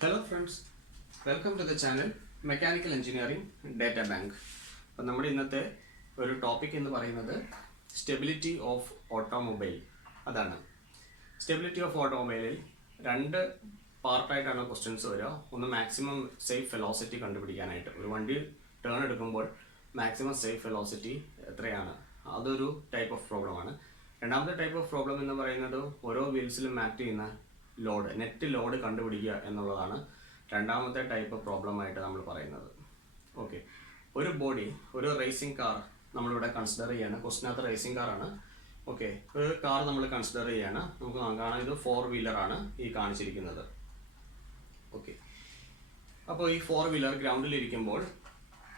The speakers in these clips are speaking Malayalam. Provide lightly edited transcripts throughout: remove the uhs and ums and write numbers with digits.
Hello friends, welcome to the channel Mechanical Engineering Data Bank. അപ്പോൾ നമ്മുടെ ഇന്നത്തെ ഒരു ടോപ്പിക് എന്ന് പറയുന്നത് സ്റ്റെബിലിറ്റി ഓഫ് ഓട്ടോമൊബൈൽ. അതാണ് സ്റ്റെബിലിറ്റി ഓഫ് ഓട്ടോമൊബൈലിൽ രണ്ട് പാർട്ടായിട്ടാണ് ക്വസ്റ്റ്യൻസ് വരിക. ഒന്ന് മാക്സിമം സേഫ് വെലോസിറ്റി കണ്ടുപിടിക്കാനായിട്ട്, ഒരു വണ്ടി ടേൺ എടുക്കുമ്പോൾ മാക്സിമം സേഫ് വെലോസിറ്റി എത്രയാണ്, അതൊരു ടൈപ്പ് ഓഫ് പ്രോബ്ലമാണ്. രണ്ടാമത്തെ ടൈപ്പ് ഓഫ് പ്രോബ്ലം എന്ന് പറയുന്നത് ഓരോ വീൽസിലും ആക്ട് ചെയ്യുന്ന ലോഡ്, നെറ്റ് ലോഡ് കണ്ടുപിടിക്കുക എന്നുള്ളതാണ് രണ്ടാമത്തെ ടൈപ്പ് പ്രോബ്ലം ആയിട്ട് നമ്മൾ പറയുന്നത്. ഓക്കെ, ഒരു ബോഡി, ഒരു റേസിംഗ് കാർ നമ്മളിവിടെ കൺസിഡർ ചെയ്യാണ്. ക്വസ്റ്റിനകത്ത് റേസിംഗ് കാറാണ്. ഓക്കെ, ഒരു കാർ നമ്മൾ കൺസിഡർ ചെയ്യാണ്. നമുക്ക് കാണാം, ഇത് 4 വീലറാണ് ഈ കാണിച്ചിരിക്കുന്നത്. ഓക്കെ, അപ്പോൾ ഈ 4 വീലർ ഗ്രൗണ്ടിലിരിക്കുമ്പോൾ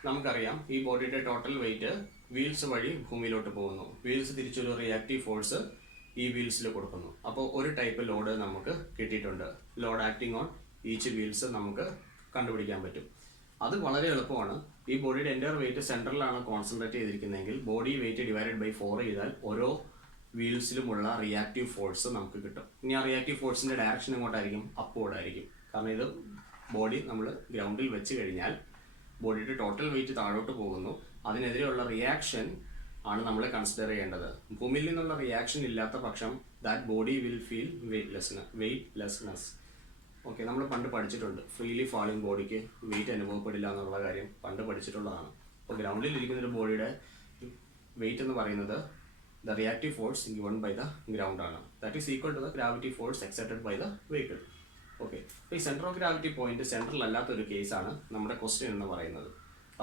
നമുക്കറിയാം ഈ ബോഡിയുടെ ടോട്ടൽ വെയിറ്റ് വീൽസ് വഴി ഭൂമിയിലോട്ട് പോകുന്നു. വീൽസ് തിരിച്ചൊരു റിയാക്റ്റീവ് ഫോഴ്സ് ഈ വീൽസിൽ കൊടുക്കുന്നു. അപ്പോൾ ഒരു ടൈപ്പ് ലോഡ് നമുക്ക് കിട്ടിയിട്ടുണ്ട്. Load acting on each wheels നമുക്ക് കണ്ടുപിടിക്കാൻ പറ്റും. അത് വളരെ എളുപ്പമാണ്. ഈ ബോഡിയുടെ എൻ്റർ വെയിറ്റ് സെൻട്രലാണ് കോൺസെൻട്രേറ്റ് ചെയ്തിരിക്കുന്നതെങ്കിൽ ബോഡി വെയിറ്റ് ഡിവൈഡഡ് ബൈ 4 ചെയ്താൽ ഓരോ വീൽസിലുമുള്ള റിയാക്റ്റീവ് ഫോഴ്സ് നമുക്ക് കിട്ടും. ഇനി ആ റിയാക്റ്റീവ് ഫോഴ്സിൻ്റെ ഡയറക്ഷൻ എങ്ങോട്ടായിരിക്കും? അപ്വേർഡ് ആയിരിക്കും. കാരണം ഇത് ബോഡി നമ്മൾ ഗ്രൗണ്ടിൽ വെച്ച് കഴിഞ്ഞാൽ ബോഡിയുടെ ടോട്ടൽ വെയിറ്റ് താഴോട്ട് പോകുന്നു. അതിനെതിരെയുള്ള റിയാക്ഷൻ ആണ് നമ്മൾ കൺസിഡർ ചെയ്യേണ്ടത്. ഭൂമിയിൽ നിന്നുള്ള റിയാക്ഷൻ ഇല്ലാത്ത പക്ഷം that body will feel weightlessness. Okay, നമ്മൾ പണ്ട് പഠിച്ചിട്ടുണ്ട്, ഫ്രീലി ഫാളിങ് ബോഡിക്ക് വെയിറ്റ് അനുഭവപ്പെടില്ല എന്നുള്ള കാര്യം പണ്ട് പഠിച്ചിട്ടുള്ളതാണ്. അപ്പോൾ ഗ്രൗണ്ടിൽ ഇരിക്കുന്ന ഒരു ബോഡിയുടെ വെയിറ്റ് എന്ന് പറയുന്നത് the reactive force given by the ground ആണ്. That is equal to the gravity force exerted by the vehicle. Okay, അപ്പോൾ ഈ centre of gravity point central അല്ലാത്തൊരു കേസാണ് നമ്മുടെ ക്വസ്റ്റ്യൻ എന്ന് പറയുന്നത്.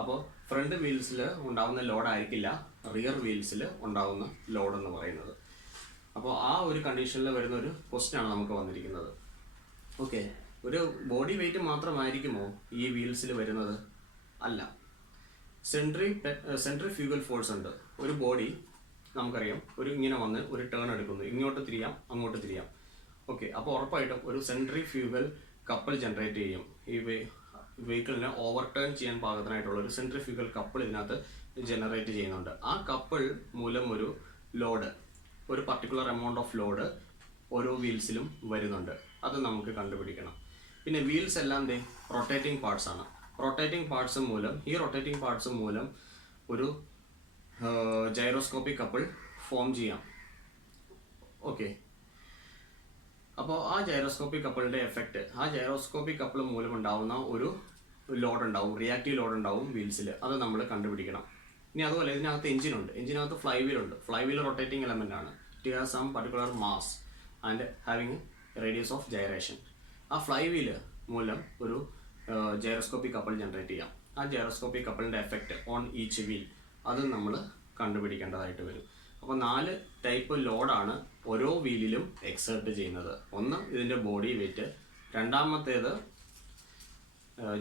അപ്പോൾ ഫ്രണ്ട് വീൽസിൽ ഉണ്ടാകുന്ന ലോഡ് ആയിരിക്കില്ല റിയർ വീൽസിൽ ഉണ്ടാകുന്ന ലോഡ് എന്ന് പറയുന്നത്. അപ്പോൾ ആ ഒരു കണ്ടീഷനിൽ വരുന്ന ഒരു ക്വസ്റ്റ്യൻ ആണ് നമുക്ക് വന്നിരിക്കുന്നത്. ഓക്കെ, ഒരു ബോഡി വെയിറ്റ് മാത്രമായിരിക്കുമോ ഈ വീൽസിൽ വരുന്നത്? അല്ല, സെൻട്രിഫ്യൂഗൽ ഫോഴ്സ് ഉണ്ട്. ഒരു ബോഡി നമുക്കറിയാം, ഒരു ഇങ്ങനെ വന്ന് ഒരു ടേൺ എടുക്കുന്നു, ഇങ്ങോട്ട് തിരിയാം അങ്ങോട്ട് തിരിയാം. ഓക്കെ, അപ്പോൾ ഉറപ്പായിട്ടും ഒരു സെൻട്രിഫ്യൂഗൽ കപ്പിൾ ജനറേറ്റ് ചെയ്യും. ഈ വെഹിക്കിളിനെ ഓവർടേൺ ചെയ്യാൻ പാകത്തിനായിട്ടുള്ള ഒരു സെൻട്രിഫ്യൂഗൽ കപ്പിൾ ഇതിനകത്ത് ജനറേറ്റ് ചെയ്യുന്നുണ്ട്. ആ കപ്പിൾ മൂലം ഒരു ലോഡ്, ഒരു പർട്ടിക്കുലർ എമൗണ്ട് ഓഫ് ലോഡ് ഓരോ വീൽസിലും വരുന്നുണ്ട്. അത് നമുക്ക് കണ്ടുപിടിക്കണം. പിന്നെ വീൽസ് എല്ലാം റൊട്ടേറ്റിംഗ് പാർട്സ് ആണ്. റൊട്ടേറ്റിംഗ് പാർട്സ് മൂലം, ഈ റൊട്ടേറ്റിംഗ് പാർട്സ് മൂലം ഒരു ജൈറോസ്കോപ്പിക് കപ്പിൾ ഫോം ചെയ്യാം. ഓക്കെ, അപ്പോൾ ആ ജൈറോസ്കോപ്പിക് കപ്പിളിൻ്റെ എഫക്റ്റ്, ആ ജൈറോസ്കോപ്പിക് കപ്പിൾ മൂലം ഉണ്ടാവുന്ന ഒരു ലോഡ് ഉണ്ടാവും, റിയാക്റ്റീവ് ലോഡ് ഉണ്ടാവും വീൽസിൽ. അത് നമ്മൾ കണ്ടുപിടിക്കണം. ഇനി അതുപോലെ ഇതിനകത്ത് എഞ്ചിനുണ്ട്. എഞ്ചിനകത്ത് ഫ്ലൈ വീലുണ്ട്. ഫ്ലൈ വീൽ റൊട്ടേറ്റിംഗ് എലമെൻ്റ് ആണ്. It has some particular mass and having radius of gyration. ആ ഫ്ലൈ വീല് മൂലം ഒരു ജൈറോസ്കോപ്പിക് കപ്പിൾ ജനറേറ്റ് ചെയ്യാം. ആ ജൈറോസ്കോപ്പിക് കപ്പിളിൻ്റെ എഫക്റ്റ് ഓൺ ഈച്ച് വീൽ അത് നമ്മൾ കണ്ടുപിടിക്കേണ്ടതായിട്ട് വരും. അപ്പോൾ 4 ടൈപ്പ് ലോഡാണ് ഓരോ വീലിലും എക്സേർട്ട് ചെയ്യുന്നത്. ഒന്ന് ഇതിൻ്റെ ബോഡി വെയിറ്റ്, രണ്ടാമത്തേത്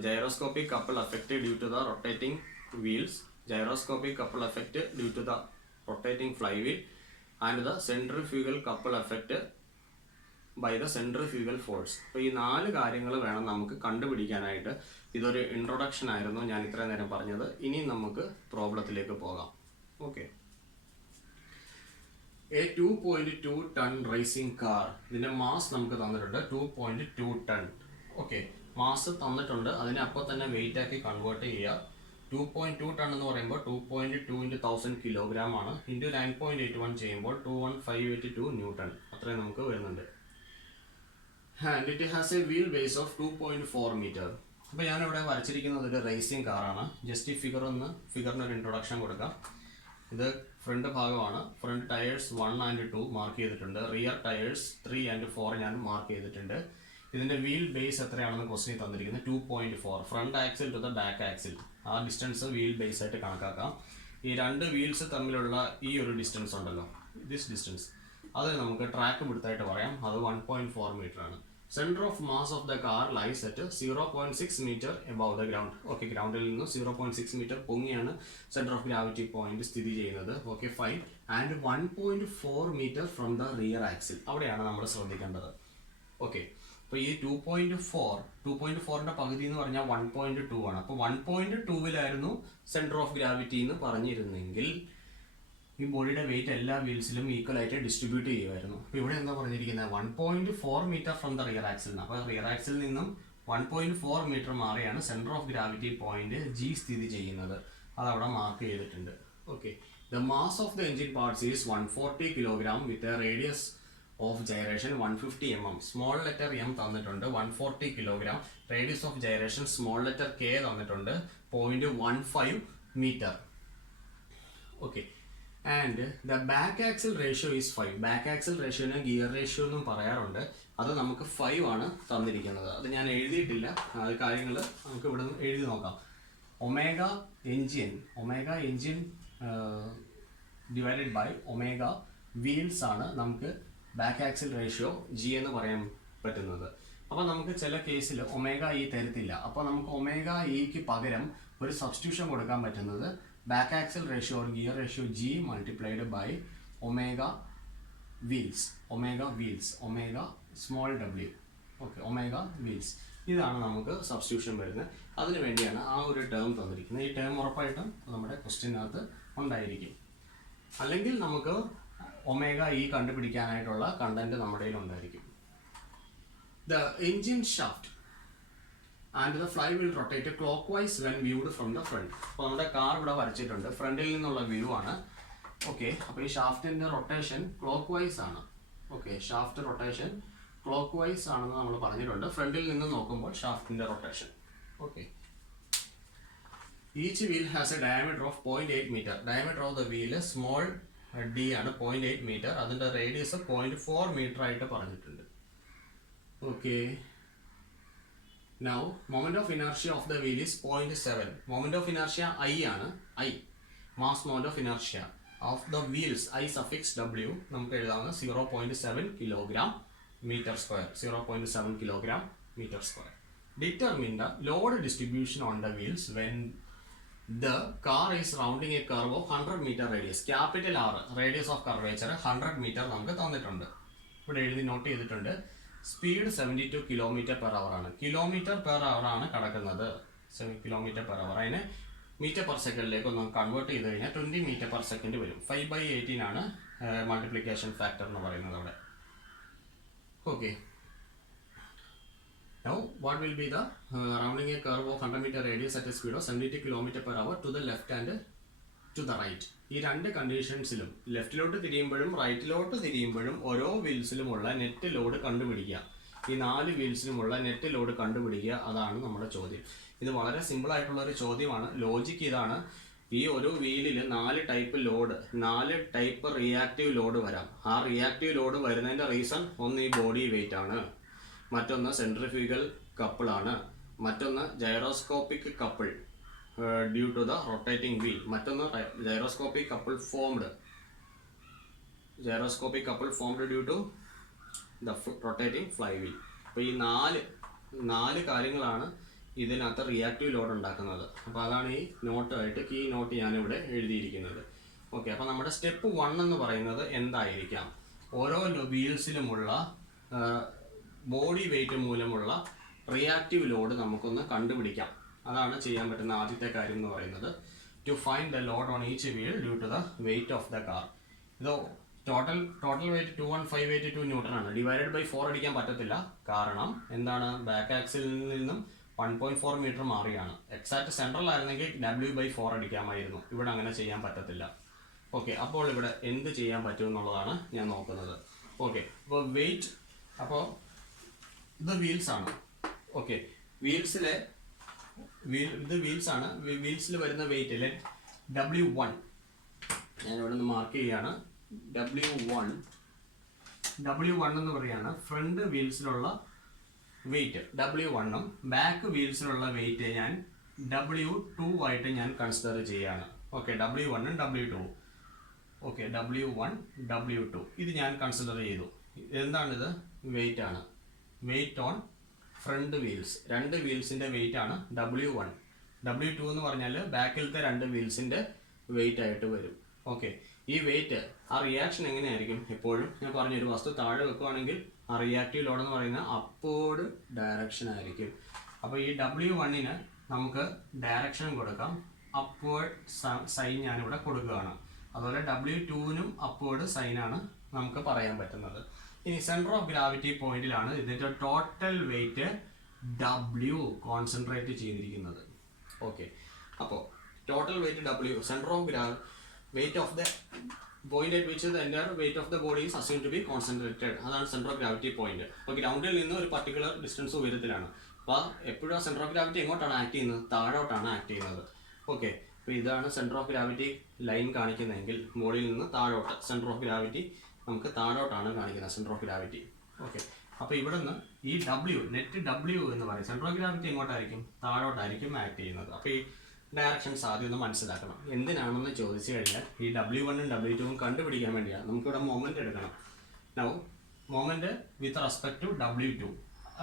gyroscopic couple effect due to the rotating wheels, gyroscopic couple effect due to the rotating flywheel, and the centrifugal couple effect by the centrifugal force. അപ്പോൾ ഈ 4 കാര്യങ്ങൾ വേണം നമുക്ക് കണ്ടുപിടിക്കാനായിട്ട്. ഇതൊരു ഇൻട്രൊഡക്ഷൻ ആയിരുന്നു ഞാൻ ഇത്രയും നേരം പറഞ്ഞത്. ഇനി നമുക്ക് പ്രോബ്ലത്തിലേക്ക് പോകാം. Okay, A 2.2 ton racing car. ഇതിൻ്റെ മാസ് നമുക്ക് തന്നിട്ടുണ്ട് 2.2 ടൺ. ഓക്കെ, മാസ് തന്നിട്ടുണ്ട്. അതിനെ അപ്പോൾ തന്നെ വെയിറ്റ് ആക്കി കൺവേർട്ട് ചെയ്യുക. 2.2 ടൺ എന്ന് പറയുമ്പോൾ 2.2 × 1000 കിലോഗ്രാം ആണ്. ഇൻറ്റു 9.81 ചെയ്യുമ്പോൾ 21582 ന്യൂട്ടൺ അത്രയും നമുക്ക് വരുന്നുണ്ട്. And it has a wheelbase of 2.4 metre. അപ്പോൾ ഞാനിവിടെ വരച്ചിരിക്കുന്നത് ഒരു റേസിംഗ് കാറാണ്. ജസ്റ്റ് ഈ ഫിഗറിന് ഒരു ഇൻട്രൊഡക്ഷൻ കൊടുക്കാം. ഇത് ഫ്രണ്ട് ഭാഗമാണ്. ഫ്രണ്ട് ടയേഴ്സ് 1 and 2 മാർക്ക് ചെയ്തിട്ടുണ്ട്. റിയർ ടയേഴ്സ് 3 and 4 ഞാൻ മാർക്ക് ചെയ്തിട്ടുണ്ട്. ഇതിൻ്റെ വീൽ ബേസ് എത്രയാണെന്ന് ക്വസ്റ്റ്യൻ തന്നിരിക്കുന്നത് 2.4. Front axle to the back axle ആ ഡിസ്റ്റൻസ് വീൽ ബേസ് ആയിട്ട് കണക്കാക്കാം. ഈ 2 വീൽസ് തമ്മിലുള്ള ഈ ഒരു ഡിസ്റ്റൻസ് ഉണ്ടല്ലോ, ദിസ് ഡിസ്റ്റൻസ്, അത് നമുക്ക് ട്രാക്ക് വിഡ്ത്തായിട്ട് പറയാം. അത് 1.4 മീറ്റർ ആണ്. Centre of mass of the car lies at 0.6 metre above the ground. Okay, ഗ്രൗണ്ടിൽ നിന്ന് 0.6 മീറ്റർ പൊങ്ങിയാണ് സെൻറ്റർ ഓഫ് ഗ്രാവിറ്റി പോയിന്റ് സ്ഥിതി ചെയ്യുന്നത്. Okay, fine. And 1.4 metre from the rear axle, അവിടെയാണ് നമ്മൾ ശ്രദ്ധിക്കേണ്ടത്. ഓക്കെ, അപ്പോൾ ഈ 2.4ൻ്റെ പകുതി എന്ന് പറഞ്ഞാൽ 1.2 ആണ്. അപ്പോൾ 1.2-ലായിരുന്നു സെൻറ്റർ ഓഫ് ഗ്രാവിറ്റി എന്ന് പറഞ്ഞിരുന്നെങ്കിൽ ഈ ബോഡിയുടെ വെയിറ്റ് എല്ലാ വീൽസിലും ഈക്വൽ ആയിട്ട് ഡിസ്ട്രിബ്യൂട്ട് ചെയ്യുമായിരുന്നു. അപ്പോൾ ഇവിടെ എന്താ പറഞ്ഞിരിക്കുന്നത്? 1.4 metre from the rear axle. അപ്പോൾ റിയർ ആക്സിൽ നിന്നും 1.4 മീറ്റർ മാറിയാണ് centre of gravity point G സ്ഥിതി ചെയ്യുന്നത്. അതവിടെ മാർക്ക് ചെയ്തിട്ടുണ്ട്. Okay, the mass of the engine parts is 140 kilogram with a radius of gyration 150 mm. Small letter M തന്നിട്ടുണ്ട് 140 kilogram. Radius of gyration small letter K തന്നിട്ടുണ്ട് 0.15 metre. Okay, and the back axle ratio is 5. Back axle റേഷ്യോനെ ഗിയർ റേഷ്യോ എന്നും പറയാറുണ്ട്. അത് നമുക്ക് 5 ആണ് തന്നിരിക്കുന്നത്. അത് ഞാൻ എഴുതിയിട്ടില്ല, അത് കാര്യങ്ങൾ നമുക്ക് ഇവിടെ നിന്ന് എഴുതി നോക്കാം. Omega engine divided by omega wheels ആണ് നമുക്ക് ബാക്ക് ആക്സിൽ റേഷ്യോ ജി എന്ന് പറയാൻ പറ്റുന്നത്. അപ്പോൾ നമുക്ക് ചില കേസിൽ ഒമേഗ ഇ തരത്തില്ല. അപ്പോൾ നമുക്ക് ഒമേഗ ഇക്ക് പകരം ഒരു സബ്സ്റ്റിറ്റ്യൂഷൻ കൊടുക്കാൻ പറ്റുന്നത് back axle ratio or gear ratio G multiplied by omega wheels, omega small W. Okay, omega wheels, ഇതാണ് നമുക്ക് സബ്സ്റ്റിറ്റ്യൂഷൻ വരുന്നത്. അതിനു വേണ്ടിയാണ് ആ ഒരു ടേം തന്നിരിക്കുന്നത്. ഈ ടേം ഉറപ്പായിട്ടും നമ്മുടെ ക്വസ്റ്റ്യനകത്ത് ഉണ്ടായിരിക്കും. അല്ലെങ്കിൽ നമുക്ക് ഒമേഗ ഇ കണ്ടുപിടിക്കാനായിട്ടുള്ള കണ്ടന്റ് നമ്മുടെ കയ്യിൽ ഉണ്ടായിരിക്കും. The engine shaft and the flywheel rotate clockwise when viewed from the front. അപ്പോൾ നമ്മുടെ കാർ ഇവിടെ വരച്ചിട്ടുണ്ട്, ഫ്രണ്ടിൽ നിന്നുള്ള വ്യൂ ആണ്. ഓക്കെ, അപ്പോൾ ഈ ഷാഫ്റ്റിന്റെ റൊട്ടേഷൻ ക്ലോക്ക് വൈസ് ആണ്. ഓക്കെ, ഷാഫ്റ്റ് റൊട്ടേഷൻ ക്ലോക്ക് വൈസ് ആണെന്ന് നമ്മൾ പറഞ്ഞിട്ടുണ്ട്. ഫ്രണ്ടിൽ നിന്ന് നോക്കുമ്പോൾ ഷാഫ്റ്റിന്റെ rotation. Okay, each wheel has a diameter of 0.8 metre. Diameter of the wheel small D ആണ് 0.8 മീറ്റർ. അതിന്റെ റേഡിയസ് 0.4 മീറ്റർ ആയിട്ട് പറഞ്ഞിട്ടുണ്ട്. Okay, now moment of inertia of the wheel is 0.7. Moment of inertia I ആണ്. I mass moment of inertia of the wheels, I suffix W നമുക്ക് എഴുതാവുന്ന 0.7 kilogram metre square. 0.7 kilogram metre square. Determine the load distribution on the wheels when the car is rounding a curve of 100 meter radius. Capital R radius of curvature 100 metre നമുക്ക് തന്നിട്ടുണ്ട്. ഇവിടെ എഴുതി നോട്ട് ചെയ്തിട്ടുണ്ട്. സ്പീഡ് 72 കിലോമീറ്റർ പെർ അവർ ആണ്. കിലോമീറ്റർ പെർ അവർ ആണ് കിടക്കുന്നത്, കിലോമീറ്റർ പെർ അവർ. അതിനെ മീറ്റർ പെർ സെക്കൻഡിലേക്ക് ഒന്ന് കൺവേർട്ട് ചെയ്ത് കഴിഞ്ഞാൽ 20 മീറ്റർ പെർ സെക്കൻഡ് വരും. 5/18 ആണ് മൾട്ടിപ്ലിക്കേഷൻ ഫാക്ടർ എന്ന് പറയുന്നത് അവിടെ. Okay, now what will be the rounding a curve of 100 meter radius at a speed of 72 km per hour to the left and to the right. ഈ രണ്ട് കണ്ടീഷൻസിലും ലെഫ്റ്റിലോട്ട് തിരിയുമ്പോഴും റൈറ്റിലോട്ട് തിരിയുമ്പോഴും ഓരോ വീൽസിലുമുള്ള നെറ്റ് ലോഡ് കണ്ടുപിടിക്കുക. ഈ 4 വീൽസിലുമുള്ള നെറ്റ് ലോഡ് കണ്ടുപിടിക്കുക, അതാണ് നമ്മുടെ ചോദ്യം. ഇത് വളരെ സിമ്പിൾ ആയിട്ടുള്ള ഒരു ചോദ്യമാണ്. ലോജിക്ക് ഇതാണ്. ഈ ഒരു വീലിൽ 4 type load, 4 type reactive load വരാം. ആ റിയാക്റ്റീവ് ലോഡ് വരുന്നതിന്റെ റീസൺ ഒന്ന് ഈ ബോഡി വെയിറ്റ് ആണ്, മറ്റൊന്ന് സെൻട്രിഫ്യൂഗൽ കപ്പിളാണ്, മറ്റൊന്ന് gyroscopic couple due to the rotating wheel, മറ്റൊന്ന് gyroscopic couple formed due to the rotating fly wheel. അപ്പോൾ ഈ 4 കാര്യങ്ങളാണ് ഇതിനകത്ത് റിയാക്റ്റീവ് ലോഡ് ഉണ്ടാക്കുന്നത്. അപ്പോൾ അതാണ് ഈ നോട്ടായിട്ട് ഈ നോട്ട് ഞാനിവിടെ എഴുതിയിരിക്കുന്നത്. ഓക്കെ, അപ്പോൾ നമ്മുടെ സ്റ്റെപ്പ് 1 എന്ന് പറയുന്നത് എന്തായിരിക്കാം? ഓരോ വീൽസിലുമുള്ള ബോഡി വെയിറ്റ് മൂലമുള്ള റിയാക്റ്റീവ് ലോഡ് നമുക്കൊന്ന് കണ്ടുപിടിക്കാം. അതാണ് ചെയ്യാൻ പറ്റുന്ന ആദ്യത്തെ കാര്യം എന്ന് പറയുന്നത്. To find the load on each wheel due to the weight of the car. ഇത് ടോട്ടൽ വെയിറ്റ് 21582 ന്യൂട്ടൺ ആണ്. ഡിവൈഡഡ് ബൈ 4 അടിക്കാൻ പറ്റത്തില്ല. കാരണം എന്താണ്? ബാക്ക് ആക്സിലിൽ നിന്നും 1.4 മീറ്റർ മാറിയാണ്. എക്സാക്ട് സെൻട്രൽ ആയിരുന്നെങ്കിൽ W/4 അടിക്കാമായിരുന്നു. ഇവിടെ അങ്ങനെ ചെയ്യാൻ പറ്റത്തില്ല. ഓക്കെ, അപ്പോൾ ഇവിടെ എന്ത് ചെയ്യാൻ പറ്റും എന്നുള്ളതാണ് ഞാൻ നോക്കുന്നത്. ഓക്കെ, അപ്പോൾ വെയിറ്റ്, അപ്പോൾ ഇത് വീൽസ് ആണ്. ഓക്കെ, ഇത് വീൽസ് ആണ്. വീൽസിൽ വരുന്ന വെയിറ്റ് W1 ഞാൻ ഇവിടെ നിന്ന് മാർക്ക് ചെയ്യാണ്. W1 എന്ന് പറയാണ് ഫ്രണ്ട് വീൽസിലുള്ള വെയിറ്റ് W1ഉം ബാക്ക് വീൽസിലുള്ള വെയിറ്റ് ഞാൻ W2 ആയിട്ട് ഞാൻ കൺസിഡർ ചെയ്യാണ്. Okay, W1ഉം W2. Okay, W1 W2 ഇത് ഞാൻ കൺസിഡർ ചെയ്തു. എന്താണിത്? വെയിറ്റ് ആണ്. വെയിറ്റ് ഓൺ ഫ്രണ്ട് വീൽസ്, 2 വീൽസിന്റെ വെയിറ്റ് ആണ് W1. W2 എന്ന് പറഞ്ഞാൽ ബാക്കിലത്തെ 2 വീൽസിന്റെ വെയിറ്റ് ആയിട്ട് വരും. ഓക്കെ, ഈ വെയിറ്റ്, ആ റിയാക്ഷൻ എങ്ങനെയായിരിക്കും? എപ്പോഴും ഞാൻ പറഞ്ഞൊരു വസ്തു താഴെ വെക്കുവാണെങ്കിൽ ആ റിയാക്റ്റീവ് ലോഡ് എന്ന് പറയുന്ന അപ്വേർഡ് ഡയറക്ഷൻ ആയിരിക്കും. അപ്പോൾ ഈ W1ന് നമുക്ക് ഡയറക്ഷൻ കൊടുക്കാം. അപ്വേർഡ് സൈൻ ഞാനിവിടെ കൊടുക്കുകയാണ്. അതുപോലെ W2നും അപ്വേർഡ് സൈനാണ് നമുക്ക് പറയാൻ പറ്റുന്നത്. ഇനി സെൻറ്റർ ഓഫ് ഗ്രാവിറ്റി പോയിന്റിലാണ് ഇതിൻ്റെ ടോട്ടൽ വെയിറ്റ് W കോൺസെൻട്രേറ്റ് ചെയ്തിരിക്കുന്നത്. ഓക്കെ, അപ്പോൾ total weight W, centre of weight of the point at which the entire weight of the body is assume to be concentrated. അതാണ് സെൻറ്റർ ഓഫ് ഗ്രാവിറ്റി പോയിന്റ്. അപ്പോൾ ഗ്രൗണ്ടിൽ നിന്ന് ഒരു പർട്ടിക്കുലർ ഡിസ്റ്റൻസ് ഉയരത്തിലാണ്. അപ്പോൾ എപ്പോഴും സെൻറ്റർ ഓഫ് ഗ്രാവിറ്റി എങ്ങോട്ടാണ് ആക്ട് ചെയ്യുന്നത്? താഴോട്ടാണ് ആക്ട് ചെയ്യുന്നത്. ഓക്കെ, അപ്പോൾ ഇതാണ് സെൻറ്റർ ഓഫ് ഗ്രാവിറ്റി ലൈൻ കാണിക്കുന്നതെങ്കിൽ ബോഡിയിൽ നിന്ന് താഴോട്ട് സെൻറ്റർ ഓഫ് ഗ്രാവിറ്റി നമുക്ക് താഴോട്ടാണ് കാണിക്കുന്നത് സെൻറ്റർ ഓഫ് ഗ്രാവിറ്റി. ഓക്കെ, അപ്പോൾ ഇവിടെ നിന്ന് ഈ നെറ്റ് W എന്ന് പറയും സെൻറ്റർ ഓഫ് ഗ്രാവിറ്റി എങ്ങോട്ടായിരിക്കും? താഴോട്ടായിരിക്കും ആക്ട് ചെയ്യുന്നത്. അപ്പോൾ ഈ ഡയറക്ഷൻസ് ആദ്യം ഒന്ന് മനസ്സിലാക്കണം. എന്തിനാണെന്ന് ചോദിച്ചു കഴിഞ്ഞാൽ ഈ W1 ഉം W2 കണ്ടുപിടിക്കാൻ വേണ്ടിയാണ്. നമുക്കിവിടെ മൊമെൻ്റ് എടുക്കണം. Now moment with respect to W2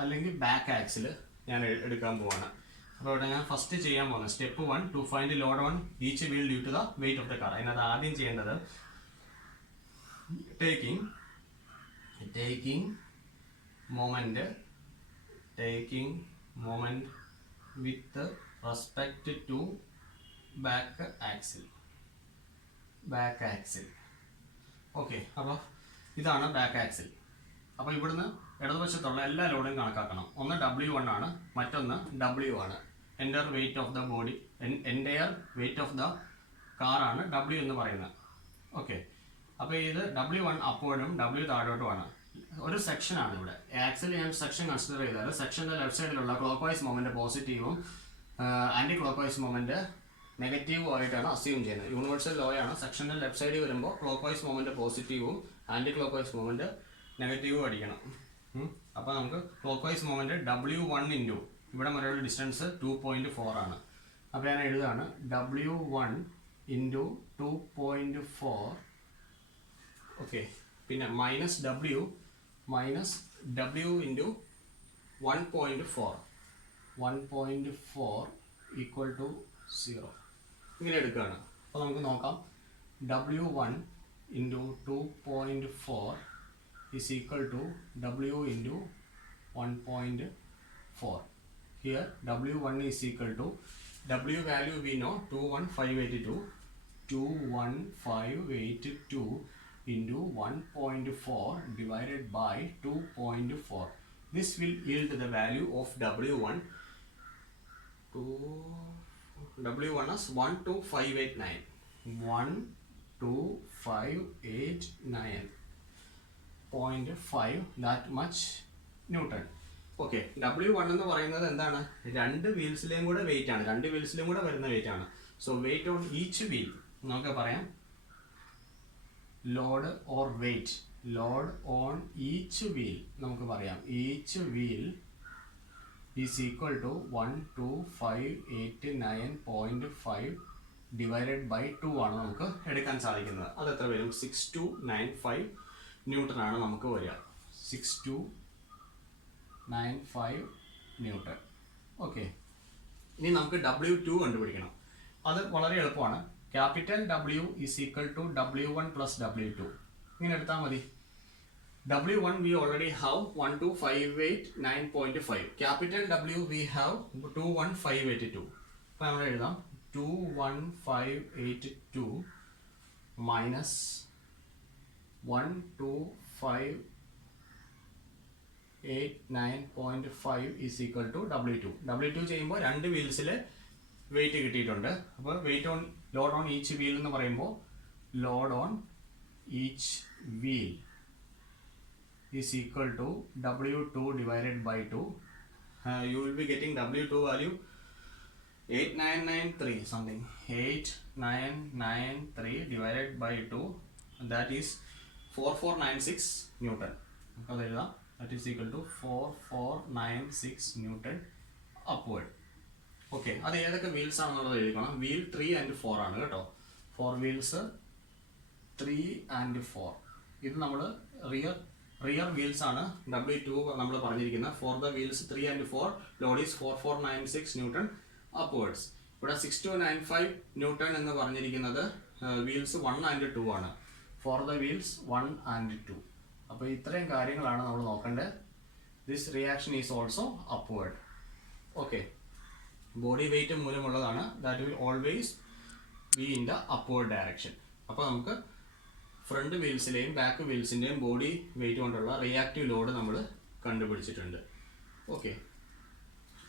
അല്ലെങ്കിൽ ബാക്ക് ആക്സിൽ ഞാൻ എടുക്കാൻ പോവാണ്. അപ്പോൾ ഇവിടെ ഞാൻ ഫസ്റ്റ് ചെയ്യാൻ പോകുന്നത് step 1 to find load on each wheel due to the weight of the car. അതിനകത്ത് ആദ്യം ചെയ്യേണ്ടത് taking moment with respect to back axle. Okay, അപ്പോൾ ഇതാണ് ബാക്ക് ആക്സിൽ. അപ്പോൾ ഇവിടുന്ന് ഇടതുവശത്തുള്ള എല്ലാ ലോഡും കണക്കാക്കണം. ഒന്ന് W1 ആണ്, മറ്റൊന്ന് W ആണ്. Entire weight of the body, entire weight of the കാറാണ് W എന്ന് പറയുന്നത്. ഓക്കെ, അപ്പോൾ ഇത് W1 അപ്പോഴും W താഴോട്ടുമാണ്. ഒരു സെക്ഷനാണ് ഇവിടെ. ആക്സിൽ ഞാൻ സെക്ഷൻ കൺസിഡർ ചെയ്താൽ സെക്ഷൻ്റെ ലെഫ്റ്റ് സൈഡിലുള്ള ക്ലോക്ക് വൈസ് മൊമെൻ്റ് പോസിറ്റീവും ആൻറ്റി ക്ലോക്ക് വൈസ് മൊമെൻ്റ് നെഗറ്റീവും ആയിട്ടാണ് അസ്യൂം ചെയ്യുന്നത്. യൂണിവേഴ്സൽ ലോ ആണ്. സെക്ഷൻ്റെ ലെഫ്റ്റ് സൈഡിൽ വരുമ്പോൾ ക്ലോക്ക് വൈസ് മൊമെൻ്റ് പോസിറ്റീവും ആൻറ്റി ക്ലോക്ക് വൈസ് മൊമെൻ്റ് നെഗറ്റീവും അടിക്കണം. അപ്പോൾ നമുക്ക് clock vice moment W1 into ഇവിടെ വരെയുള്ള ഡിസ്റ്റൻസ് 2.4 ആണ്. അപ്പോൾ ഞാൻ എഴുതാണ് W1 ഇൻറ്റു 2.4. ഓക്കെ, പിന്നെ minus W into 1.4 equal to 0 ഇങ്ങനെ എടുക്കുകയാണ്. അപ്പോൾ നമുക്ക് നോക്കാം. W1 into 2.4 is equal to W into 1.4. Here W1 is equal to W value we know 21582 into 1.4 divided by 2.4. This will yield the value of W1 as 12589. 0.5 that much Newton. Okay, W1 എന്ന് പറയുന്നത് എന്താണ്? രണ്ട് വീൽസിലെയും കൂടെ വെയിറ്റ് ആണ്. രണ്ട് വീൽസിലും കൂടെ വരുന്ന വെയിറ്റ് ആണ്. So weight on each wheel നമുക്ക് പറയാം load or weight. Load on each wheel നമുക്ക് പറയാം each wheel is equal to 12589.5 divided by 2 ആണ് നമുക്ക് എടുക്കാൻ സാധിക്കുന്നത്. അത് എത്ര വരും? 6295 ന്യൂട്ടൺ ആണ് നമുക്ക് വരിക. 6295 ന്യൂട്ടൺ. ഓക്കെ, ഇനി നമുക്ക് W2 കണ്ടുപിടിക്കണം. അത് വളരെ എളുപ്പമാണ്. Capital W is equal to W1 plus W2 ഇങ്ങനെ എടുത്താൽ മതി. W1 we already have 12589.5. Capital W we have 21582. അപ്പോൾ നമ്മൾ എഴുതാം 21582 minus 12589.5 is equal to W2. W2 ചെയ്യുമ്പോൾ രണ്ട് വീൽസിൽ വെയിറ്റ് കിട്ടിയിട്ടുണ്ട്. അപ്പോൾ weight on load on each wheel എന്ന് പറയുമ്പോൾ load on each wheel is equal to W2 divided by 2. You will be getting W2 value 8993 something. 8993 divided by 2, that is 4496 Newton. That is equal to 4496 Newton upward. Okay, അത് ഏതൊക്കെ വീൽസ് ആണെന്നുള്ളത് എഴുതിക്കണം. വീൽ 3 and 4 ആണ് കേട്ടോ. 4 വീൽസ് 3 and 4. ഇത് നമ്മൾ റിയർ വീൽസ് ആണ് W2 നമ്മൾ പറഞ്ഞിരിക്കുന്നത്. Four the wheels 3 and 4 Lord is 4496 newton upwards. ഇവിടെ 6295 ന്യൂട്ടൺ എന്ന് പറഞ്ഞിരിക്കുന്നത് വീൽസ് 1 and 2 ആണ്. For the wheels 1 and 2. അപ്പോൾ ഇത്രയും കാര്യങ്ങളാണ് നമ്മൾ നോക്കേണ്ടത്. This reaction is also upward. Okay, body weight മൂലമുള്ളതാണ്. That will always be in the upward direction. അപ്പോൾ നമുക്ക് ഫ്രണ്ട് വീൽസിലെയും ബാക്ക് വീൽസിൻ്റെയും ബോഡി വെയിറ്റ് കൊണ്ടുള്ള റിയാക്റ്റീവ് ലോഡ് നമ്മൾ കണ്ടുപിടിച്ചിട്ടുണ്ട്. ഓക്കെ,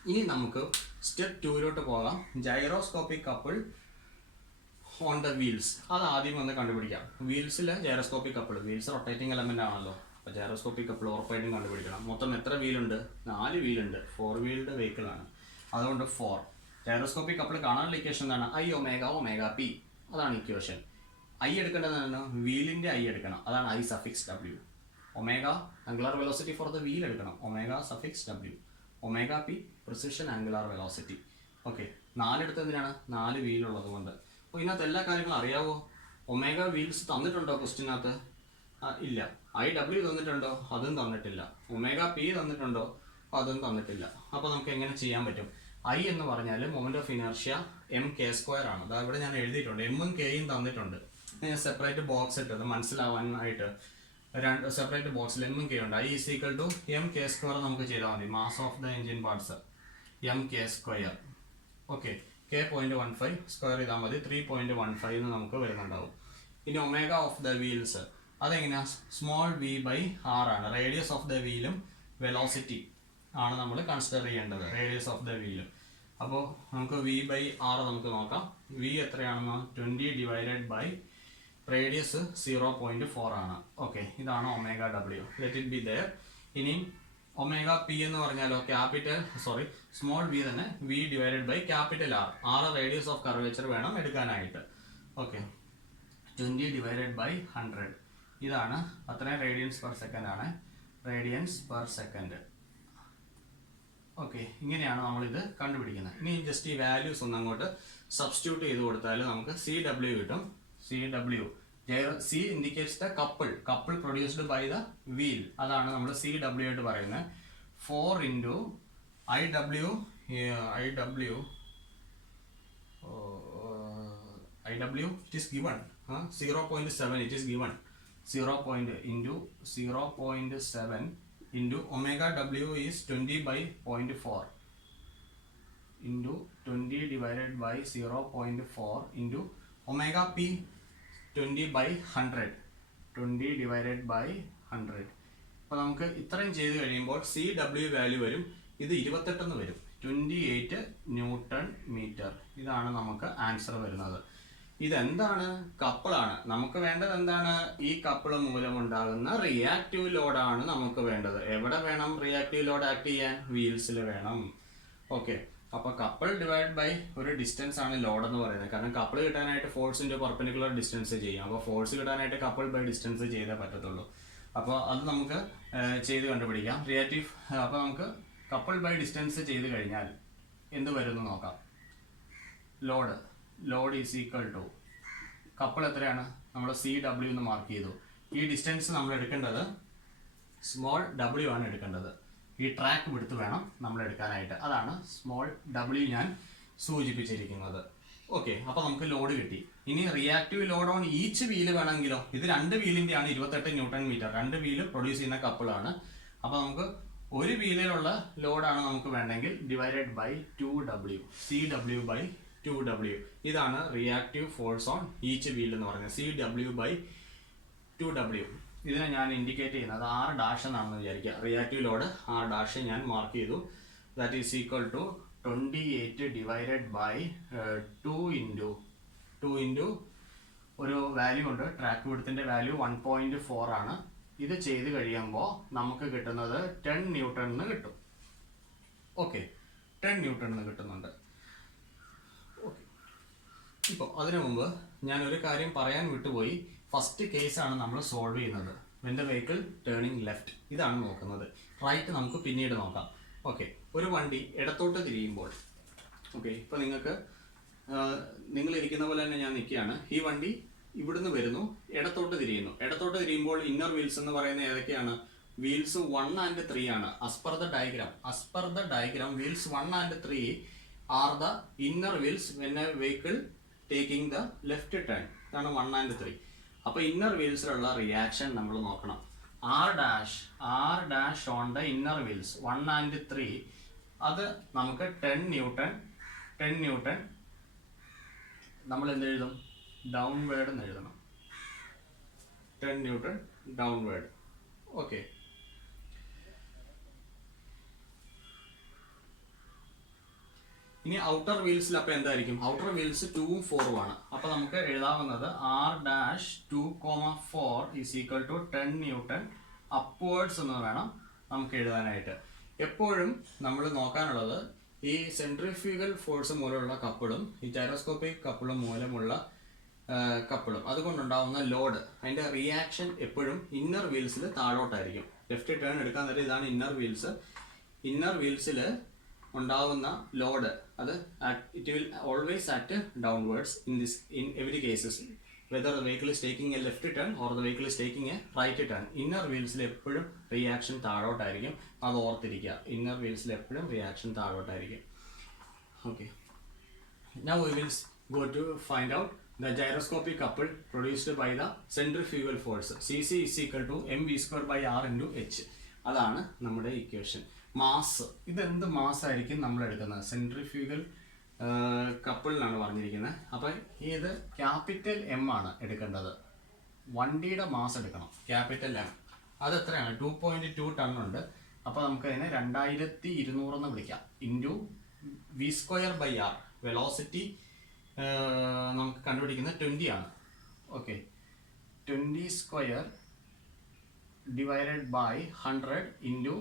ഇനി നമുക്ക് സ്റ്റെപ്പ് 2 പോകാം. Gyroscopic couple on the wheels. അത് ആദ്യം ഒന്ന് കണ്ടുപിടിക്കാം. വീൽസിൽ gyroscopic couple, wheels rotating element ആണല്ലോ, അപ്പോൾ ഗൈറോസ്കോപ്പിക് കപ്പിൾ ഉറപ്പായിട്ടും കണ്ടുപിടിക്കണം. മൊത്തം എത്ര വീലുണ്ട്? 4 വീലുണ്ട്. 4 വീൽഡ് വെഹിക്കിൾ ആണ്, അതുകൊണ്ട് 4. ഗൈറോസ്കോപ്പിക് കപ്പിൾ കാണാനുള്ള ഇക്വേഷൻ എന്താണ്? I omega omega P. അതാണ് ഇക്വേഷൻ. ഐ എടുക്കേണ്ടതാണ് വീലിന്റെ ഐ എടുക്കണം, അതാണ് I suffix W. Omega angular velocity for the wheel എടുക്കണം, omega suffix W. Omega P precession angular velocity. Okay, 4 എടുത്തതിനാണ് 4 വീലുള്ളത് കൊണ്ട്. അപ്പോൾ ഇതിനകത്ത് എല്ലാ കാര്യങ്ങളും അറിയാവോ? ഒമേഗ വീൽസ് തന്നിട്ടുണ്ടോ ക്വസ്റ്റിനകത്ത്? ഇല്ല. ഐ ഡബ്ല്യു തന്നിട്ടുണ്ടോ? അതും തന്നിട്ടില്ല. ഒമേഗ പി തന്നിട്ടുണ്ടോ? അതും തന്നിട്ടില്ല. അപ്പോൾ നമുക്ക് എങ്ങനെ ചെയ്യാൻ പറ്റും? ഐ എന്ന് പറഞ്ഞാൽ moment of inertia M K square ആണ്. അതാ ഇവിടെ ഞാൻ എഴുതിയിട്ടുണ്ട്, എമ്മും കെയും തന്നിട്ടുണ്ട്. ഞാൻ സെപ്പറേറ്റ് ബോക്സ് ഇട്ടത് മനസ്സിലാവാനായിട്ട് രണ്ട് സെപ്പറേറ്റ് ബോക്സിൽ എമ്മും കെ ഉണ്ട്. I is equal to M K square നമുക്ക് ചെയ്താൽ മതി. Mass of the engine parts M K square. Okay, K 0.15 square ചെയ്താൽ മതി, 3.15 എന്ന് നമുക്ക് വരുന്നുണ്ടാവും. ഇനി ഒമേഗ ഓഫ് ദ വീൽസ് അതെങ്ങനെയാ? സ്മോൾ വി ബൈ ആർ ആണ്. റേഡിയസ് ഓഫ് ദ വീലും വെലോസിറ്റി ആണ് നമ്മൾ കൺസിഡർ ചെയ്യേണ്ടത്, റേഡിയസ് ഓഫ് ദ വീലും. അപ്പോൾ നമുക്ക് വി ബൈ ആർ നമുക്ക് നോക്കാം. വി എത്രയാണെന്ന്? 20 ഡിവൈഡഡ് ബൈ റേഡിയസ് 0.4 ആണ്. ഓക്കെ, ഇതാണ് omega W. Let it be there. ഇനി ഒമേഗ പി എന്ന് പറഞ്ഞാലോ സ്മോൾ വി തന്നെ, V divided by capital R. R radius of curvature വേണം എടുക്കാനായിട്ട്. Okay, 20 divided by 100. ഇതാണ് അത്രയും റേഡിയൻസ് പെർ സെക്കൻഡ് ആണ്, റേഡിയൻസ് പെർ സെക്കൻഡ്. ഓക്കെ, ഇങ്ങനെയാണ് നമ്മളിത് കണ്ടുപിടിക്കുന്നത്. ഇനി ജസ്റ്റ് ഈ വാല്യൂസ് ഒന്ന് അങ്ങോട്ട് സബ്സ്റ്റിറ്റ്യൂട്ട് ചെയ്ത് കൊടുത്താൽ നമുക്ക് സി ഡബ്ല്യു കിട്ടും. C W, C indicates the couple produced by the wheel. അതാണ് നമ്മൾ സി ഡബ്ല്യു ആയിട്ട് പറയുന്നത്. 4 into I W it is given 0.7. It is given 0.7 into omega w is 20 by 0.4 into 20 divided by 0.4 into omega p 20 by 100. 20 divided by 100. അപ്പോൾ നമുക്ക് ഇത്രയും ചെയ്ത് കഴിയുമ്പോൾ സി ഡബ്ല്യു വാല്യൂ വരും. ഇത് 28 വരും, 28 ന്യൂട്ടൺ മീറ്റർ. ഇതാണ് നമുക്ക് ആൻസർ വരുന്നത്. ഇതെന്താണ്? കപ്പിളാണ്. നമുക്ക് വേണ്ടത് എന്താണ്? ഈ കപ്പിള് മൂലമുണ്ടാകുന്ന റിയാക്റ്റീവ് ലോഡാണ് നമുക്ക് വേണ്ടത്. എവിടെ വേണം റിയാക്റ്റീവ് ലോഡ് ആക്ട് ചെയ്യാൻ? വീൽസിൽ വേണം. ഓക്കെ, അപ്പോൾ കപ്പിൾ ഡിവൈഡ് ബൈ ഒരു ഡിസ്റ്റൻസ് ആണ് ലോഡ് എന്ന് പറയുന്നത്. കാരണം കപ്പിൾ കിട്ടാനായിട്ട് ഫോഴ്സിന്റെ പെർപെൻഡിക്കുലർ ഡിസ്റ്റൻസ് ചെയ്യും. അപ്പോൾ ഫോഴ്സ് കിട്ടാനായിട്ട് കപ്പിൾ ബൈ ഡിസ്റ്റൻസ് ചെയ്തേ പറ്റത്തുള്ളൂ. അപ്പോൾ അത് നമുക്ക് ചെയ്ത് കണ്ടുപിടിക്കാം. റിയാക്റ്റീവ്, അപ്പോൾ നമുക്ക് കപ്പിൾ ബൈ ഡിസ്റ്റൻസ് ചെയ്ത് കഴിഞ്ഞാൽ എന്ത് വരുന്നു നോക്കാം. Load is equal to couple എത്രയാണ്? നമ്മൾ സി ഡബ്ല്യു എന്ന് മാർക്ക് ചെയ്തു. ഈ ഡിസ്റ്റൻസ് നമ്മൾ എടുക്കേണ്ടത് സ്മോൾ ഡബ്ല്യു ആണ് എടുക്കേണ്ടത്. ഈ ട്രാക്ക് വിടുത്ത് വേണം നമ്മൾ എടുക്കാനായിട്ട്. അതാണ് സ്മോൾ ഡബ്ല്യു ഞാൻ സൂചിപ്പിച്ചിരിക്കുന്നത്. ഓക്കെ, അപ്പോൾ നമുക്ക് ലോഡ് കിട്ടി. ഇനി reactive load on each wheel വേണമെങ്കിലോ? ഇത് 2 വീലിൻ്റെ ആണ്, 28 ന്യൂട്ടൺ മീറ്റർ. 2 വീല് പ്രൊഡ്യൂസ് ചെയ്യുന്ന കപ്പിളാണ്. അപ്പോൾ നമുക്ക് ഒരു വീലിലുള്ള ലോഡാണ് നമുക്ക് വേണമെങ്കിൽ divided by 2W, CW by 2W. ഇതാണ് reactive force on each wheel എന്ന് പറയുന്നത്, CW ബൈ 2W. ഇതിനെ ഞാൻ ഇൻഡിക്കേറ്റ് ചെയ്യുന്നത് R' എന്നാണെന്ന് വിചാരിക്കുക. റിയാക്റ്റീവ് ലോഡ് R' ഞാൻ മാർക്ക് ചെയ്തു. That is equal to 28 divided by 2 into ഒരു വാല്യൂ ഉണ്ട്, ട്രാക്ക് വിഡ്ത്തിന്റെ വാല്യൂ 1.4 ആണ്. ഇത് ചെയ്ത് കഴിയുമ്പോൾ നമുക്ക് കിട്ടുന്നത് 10 ന്യൂട്ടൺ എന്ന് കിട്ടും. ഓക്കെ, 10 ന്യൂട്ടൺ എന്ന് കിട്ടുന്നുണ്ട്. ഓക്കെ, ഇപ്പോൾ അതിനു മുമ്പ് ഞാൻ ഒരു കാര്യം പറയാൻ വിട്ടുപോയി. ഫസ്റ്റ് കേസാണ് നമ്മൾ സോൾവ് ചെയ്യുന്നത്. When the vehicle turning left, ഇതാണ് നോക്കുന്നത്. റൈറ്റ് നമുക്ക് പിന്നീട് നോക്കാം. ഓക്കെ, ഒരു വണ്ടി ഇടത്തോട്ട് തിരിയുമ്പോൾ, ഓക്കെ, ഇപ്പോൾ നിങ്ങൾ ഇരിക്കുന്ന പോലെ തന്നെ ഞാൻ നിൽക്കുകയാണ്. ഈ വണ്ടി ഇവിടുന്ന് വരുന്നു, ഇടത്തോട്ട് തിരിയുന്നു. ഇടത്തോട്ട് തിരിയുമ്പോൾ ഇന്നർ വീൽസ് എന്ന് പറയുന്നത് ഏതൊക്കെയാണ്? വീൽസ് 1 and 3 ആണ്. as per the diagram wheels 1 and 3 are the inner wheels when a vehicle taking the left turn. ഇതാണ് 1 and 3. അപ്പോൾ ഇന്നർ വീൽസിലുള്ള റിയാക്ഷൻ നമ്മൾ നോക്കണം. R' on the inner wheels 1 and 3, അത് നമുക്ക് 10 ന്യൂട്ടൺ നമ്മൾ എന്തെഴുതും? ഡൗൺവേർഡ് എന്ന് എഴുതണം. 10 ന്യൂട്ടൺ ഡൗൺവേർഡ്. ഓക്കെ, ഇനി ഔട്ടർ വീൽസിൽ അപ്പോൾ എന്തായിരിക്കും? ഔട്ടർ വീൽസ് 2ഉം 4ഉം ആണ്. അപ്പോൾ നമുക്ക് എഴുതാവുന്നത് R-2,4 is equal to 10 newton upwards എന്ന് വേണം നമുക്ക് എഴുതാനായിട്ട്. എപ്പോഴും നമ്മൾ നോക്കാനുള്ളത് ഈ സെൻട്രിഫ്യൂഗൽ ഫോഴ്സ് മൂലമുള്ള കപ്പിളും ഈ ജൈറോസ്കോപ്പിക് കപ്പിളും മൂലമുള്ള കപ്പിളും അതുകൊണ്ടുണ്ടാവുന്ന ലോഡ്, അതിൻ്റെ റിയാക്ഷൻ എപ്പോഴും ഇന്നർ വീൽസിൽ താഴോട്ടായിരിക്കും. ലെഫ്റ്റ് ടേൺ എടുക്കാൻ നേരം ഇതാണ് ഇന്നർ വീൽസ്. ഇന്നർ വീൽസിൽ ഉണ്ടാവുന്ന ലോഡ് അത് it will always act downwards in every cases, whether the vehicle is taking a left turn or the vehicle is taking a right turn. Inner വീൽസിൽ എപ്പോഴും റിയാക്ഷൻ താഴോട്ടായിരിക്കും. അത് ഓർത്തിരിക്കുക, ഇന്നർ വീൽസിൽ എപ്പോഴും റിയാക്ഷൻ താഴോട്ടായിരിക്കും. Okay, now we will go to find out the gyroscopic couple produced by the centrifugal force. Cc is equal to mv square by r into h. അതാണ് നമ്മുടെ ഇക്വേഷൻ. മാസ്, ഇതെന്ത് മാസ് ആയിരിക്കും നമ്മൾ എടുക്കുന്നത്? സെൻട്രിഫ്യൂഗൽ കപ്പിളിനാണ് പറഞ്ഞിരിക്കുന്നത്. അപ്പം ഇത് ക്യാപിറ്റൽ എം ആണ് എടുക്കേണ്ടത്. വണ്ടിയുടെ മാസ് എടുക്കണം, ക്യാപിറ്റൽ എം. അത് എത്രയാണ്? 2.2 ടൺ ഉണ്ട്. അപ്പോൾ നമുക്കതിനെ 2200 എന്ന് വിളിക്കാം. Into V square by R, velocity നമുക്ക് കണ്ടുപിടിക്കുന്നത് 20 ആണ്. Okay, 20 square divided by 100 into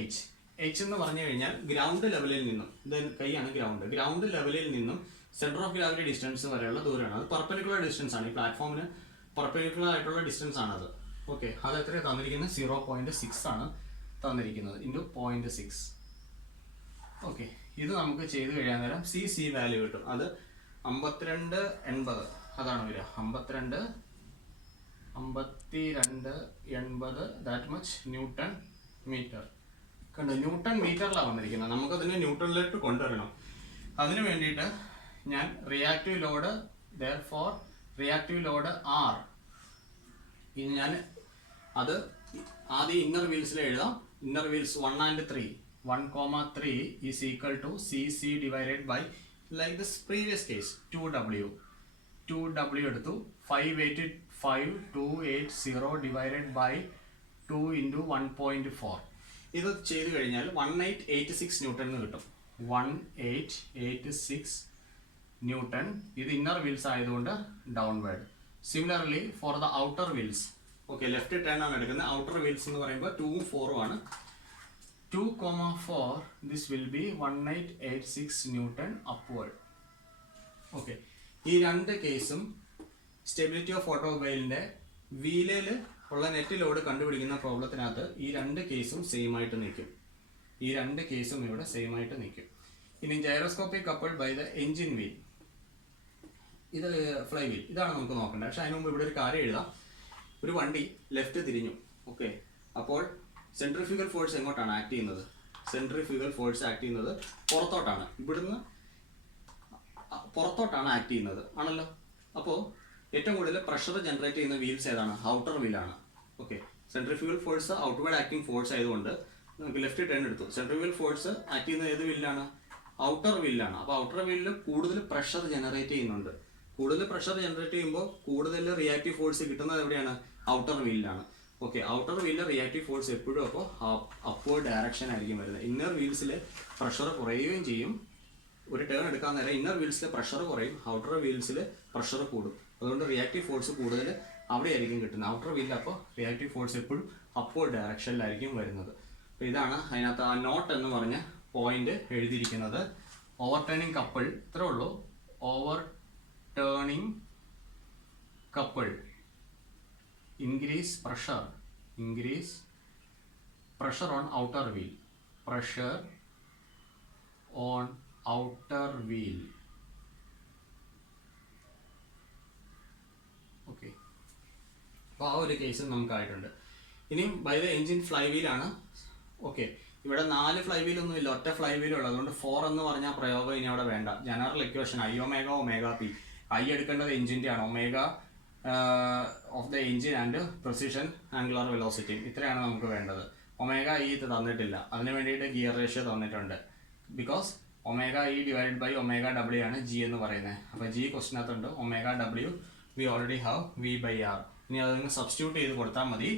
H. H എന്ന് പറഞ്ഞു കഴിഞ്ഞാൽ ഗ്രൗണ്ട് ലെവലിൽ നിന്നും, ഇത് കൈയാണ് ഗ്രൗണ്ട് ലെവലിൽ നിന്നും സെൻറ്റർ ഓഫ് ഗ്രാവിറ്റി ഡിസ്റ്റൻസ് വരെയുള്ള ദൂരമാണ്. അത് പെർപെൻഡിക്കുലർ ഡിസ്റ്റൻസ് ആണ്. ഈ പ്ലാറ്റ്ഫോമിന് പെർപെൻഡിക്കുലർ ആയിട്ടുള്ള ഡിസ്റ്റൻസ് ആണത്. ഓക്കെ, അത് എത്രയാണ് തന്നിരിക്കുന്നത്? 0.6 ആണ് തന്നിരിക്കുന്നത്, ഇൻറ്റു 0.6. ഓക്കെ, ഇത് നമുക്ക് ചെയ്ത് കഴിയാൻ നേരം സി വാല്യൂ കിട്ടും. അത് 5280 അതാണ് വരിക. 5280 ദാറ്റ് മച്ച് ന്യൂട്ടൺ മീറ്റർ. കണ്ടോ, ന്യൂട്ടൺ മീറ്ററിലാണ് വന്നിരിക്കുന്നത്. നമുക്കതിനെ ന്യൂട്ടണിലേക്ക് കൊണ്ടുവരണം. അതിന് വേണ്ടിയിട്ട് ഞാൻ reactive load, therefore reactive load R, ഇനി ഞാൻ അത് ആദ്യം ഇന്നർ വീൽസിൽ എഴുതാം. Inner wheels 1 and 3, 1,3 is equal to CC divided by, like this previous case, 2W എടുത്തു. 580 divided by 2 into 1.4. ഇത് ചെയ്ത് കഴിഞ്ഞാൽ 1886 ന്യൂട്ടൺ എന്ന് കിട്ടും. 1886 ന്യൂട്ടൺ. ഇത് ഇന്നർ വീൽസ് ആയതുകൊണ്ട് downward. Similarly for the outer wheels, okay, left turn ആണ് എടുക്കുന്നത്. ഔട്ടർ വീൽസ് എന്ന് പറയുമ്പോൾ 2ഉം 4ഉം ആണ്. 2,4 this will be 1886 newton upward. Okay, ഈ രണ്ട് കേസും സ്റ്റെബിലിറ്റി ഓഫ് ഓട്ടോമൊബൈലിൻ്റെ വീലിൽ ഉള്ള നെറ്റ് ലോഡ് കണ്ടുപിടിക്കുന്ന പ്രോബ്ലത്തിനകത്ത് ഈ രണ്ട് കേസും സെയിം ആയിട്ട് നിൽക്കും. ഈ രണ്ട് കേസും ഇവിടെ സെയിം ആയിട്ട് നിൽക്കും. ഇനി gyroscopic coupled by the engine wheel, ഇത് ഫ്ലൈ വീൽ, ഇതാണ് നമുക്ക് നോക്കേണ്ടത്. പക്ഷെ അതിന് മുമ്പ് ഇവിടെ ഒരു കാര്യം എഴുതാം. ഒരു വണ്ടി ലെഫ്റ്റ് തിരിഞ്ഞു. ഓക്കെ, അപ്പോൾ സെൻട്രിഫ്യൂഗൽ ഫോഴ്സ് എങ്ങോട്ടാണ് ആക്ട് ചെയ്യുന്നത്? സെൻട്രിഫ്യൂഗൽ ഫോഴ്സ് ആക്ട് ചെയ്യുന്നത് പുറത്തോട്ടാണ്. ഇവിടുന്ന് പുറത്തോട്ടാണ് ആക്ട് ചെയ്യുന്നത് ആണല്ലോ. അപ്പോൾ ഏറ്റവും കൂടുതൽ പ്രഷർ ജനറേറ്റ് ചെയ്യുന്ന വീൽസ് ഏതാണ്? ഔട്ടർ വീലാണ്. Okay, centrifugal force outward acting force ആയതുകൊണ്ട് നമുക്ക് ലെഫ്റ്റ് ടേൺ എടുത്തു. സെൻട്രിഫ്യൂഗൽ ഫോഴ്സ് ആക്ട് ചെയ്യുന്നത് ഏത് വീലിലാണ്? ഔട്ടർ വീലിലാണ്. അപ്പോൾ ഔട്ടർ വീലിൽ കൂടുതൽ പ്രഷർ ജനറേറ്റ് ചെയ്യുന്നുണ്ട്. കൂടുതൽ പ്രഷർ ജനറേറ്റ് ചെയ്യുമ്പോൾ കൂടുതൽ റിയാക്റ്റീവ് ഫോഴ്സ് കിട്ടുന്നത് എവിടെയാണ്? ഔട്ടർ വീലിലാണ്. ഓക്കെ, ഔട്ടർ വീലിൽ റിയാക്റ്റീവ് ഫോഴ്സ് എപ്പോഴും അപ്പോൾ അപ്വേർഡ് ഡയറക്ഷൻ ആയിരിക്കും വരുന്നത്. ഇന്നർ വീൽസിൽ പ്രഷർ കുറയുകയും ചെയ്യും. ഒരു ടേൺ എടുക്കാൻ നേരം ഇന്നർ വീൽസിൽ പ്രഷർ കുറയും, ഔട്ടർ വീൽസിൽ പ്രഷർ കൂടും. അതുകൊണ്ട് റിയാക്റ്റീവ് ഫോഴ്സ് കൂടുതൽ അവിടെ ആയിരിക്കും കിട്ടുന്നത്. ഔട്ടർ വീലിൽ അപ്പോൾ റിയാക്റ്റീവ് ഫോഴ്സ് എപ്പോഴും അപ്വേർഡ് ഡയറക്ഷനിലായിരിക്കും വരുന്നത്. അപ്പോൾ ഇതാണ് അതിനകത്ത് ആ നോട്ട് എന്ന് പറഞ്ഞ പോയിന്റ് എഴുതിയിരിക്കുന്നത്. ഓവർ ടേണിംഗ് കപ്പിൾ, ഇത്രേ ഉള്ളൂ. Overturning couple, increase pressure on outer wheel, pressure on outer wheel. Okay, അപ്പോൾ ആ ഒരു കേസ് നമുക്കായിട്ടുണ്ട്. ഇനിയും ബൈ ദ എൻജിൻ ഫ്ലൈ വീലാണ്. ഓക്കെ, ഇവിടെ 4 ഫ്ലൈ വീലൊന്നും ഇല്ല, ഒറ്റ ഫ്ലൈ വീലുള്ളൂ. അതുകൊണ്ട് 4 എന്ന് പറഞ്ഞാൽ പ്രയോഗം ഇനി അവിടെ വേണ്ട. General equation I omega omega P. I എടുക്കേണ്ടത് എൻജിൻ്റെ ആണ്. Omega of the engine and precession angular velocity, ഇത്രയാണ് നമുക്ക് വേണ്ടത്. ഒമേഗ ഇ ഇത് തന്നിട്ടില്ല. അതിന് വേണ്ടിയിട്ട് ഗിയർ റേഷ്യോ തന്നിട്ടുണ്ട്. Because omega E divide by omega W ആണ് ജി എന്ന് പറയുന്നത്. അപ്പോൾ ജി ക്വസ്റ്റിനകത്തുണ്ട്. Omega W we already have V by R. ഇനി അതങ്ങ് സബ്സ്റ്റിറ്റ്യൂട്ട് ചെയ്ത് കൊടുത്താൽ മതി,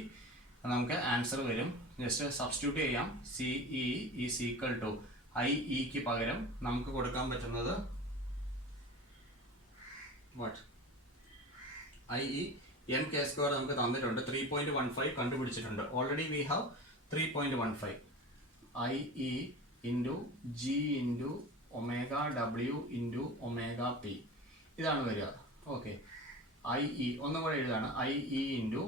നമുക്ക് ആൻസർ വരും. ജസ്റ്റ് സബ്സ്റ്റിറ്റ്യൂട്ട് ചെയ്യാം. C E is equal to I ഇക്ക് പകരം നമുക്ക് കൊടുക്കാൻ പറ്റുന്നത് what I E M K square നമുക്ക് തന്നിട്ടുണ്ട് 3.15 കണ്ടുപിടിച്ചിട്ടുണ്ട്. Already we have 3.15 I E into G into omega W into omega P ഇതാണ് വരിക. ഓക്കെ, ഐ ഇ ഒന്നും കൂടെ എഴുതാണ്. I E into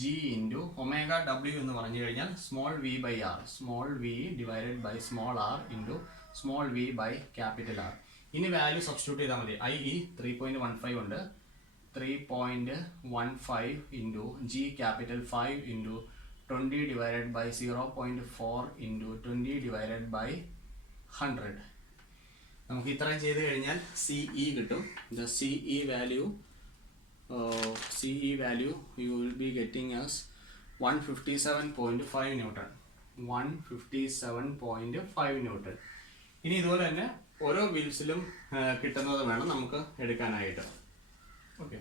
G into omega W എന്ന് പറഞ്ഞു കഴിഞ്ഞാൽ small V by R, small V divided by small R into small V by capital R. ഇനി വാല്യൂ സബ്സ്റ്റിറ്റ്യൂട്ട് ചെയ്താൽ മതി. ഐ ഇ 3.15 ഉണ്ട്. 3.15 into G capital 5 into 20 divided by 0.4 into 20 divided by 100. നമുക്ക് ഇത്രയും ചെയ്ത് കഴിഞ്ഞാൽ സി ഇ കിട്ടും. The C E value you will be getting as 157.5 Newton. 157.5 Newton. ഇനി ഇതുപോലെ തന്നെ ഓരോ വീൽസിലും കിട്ടുന്നത് വേണം നമുക്ക് എടുക്കാനായിട്ട്. ഓക്കെ,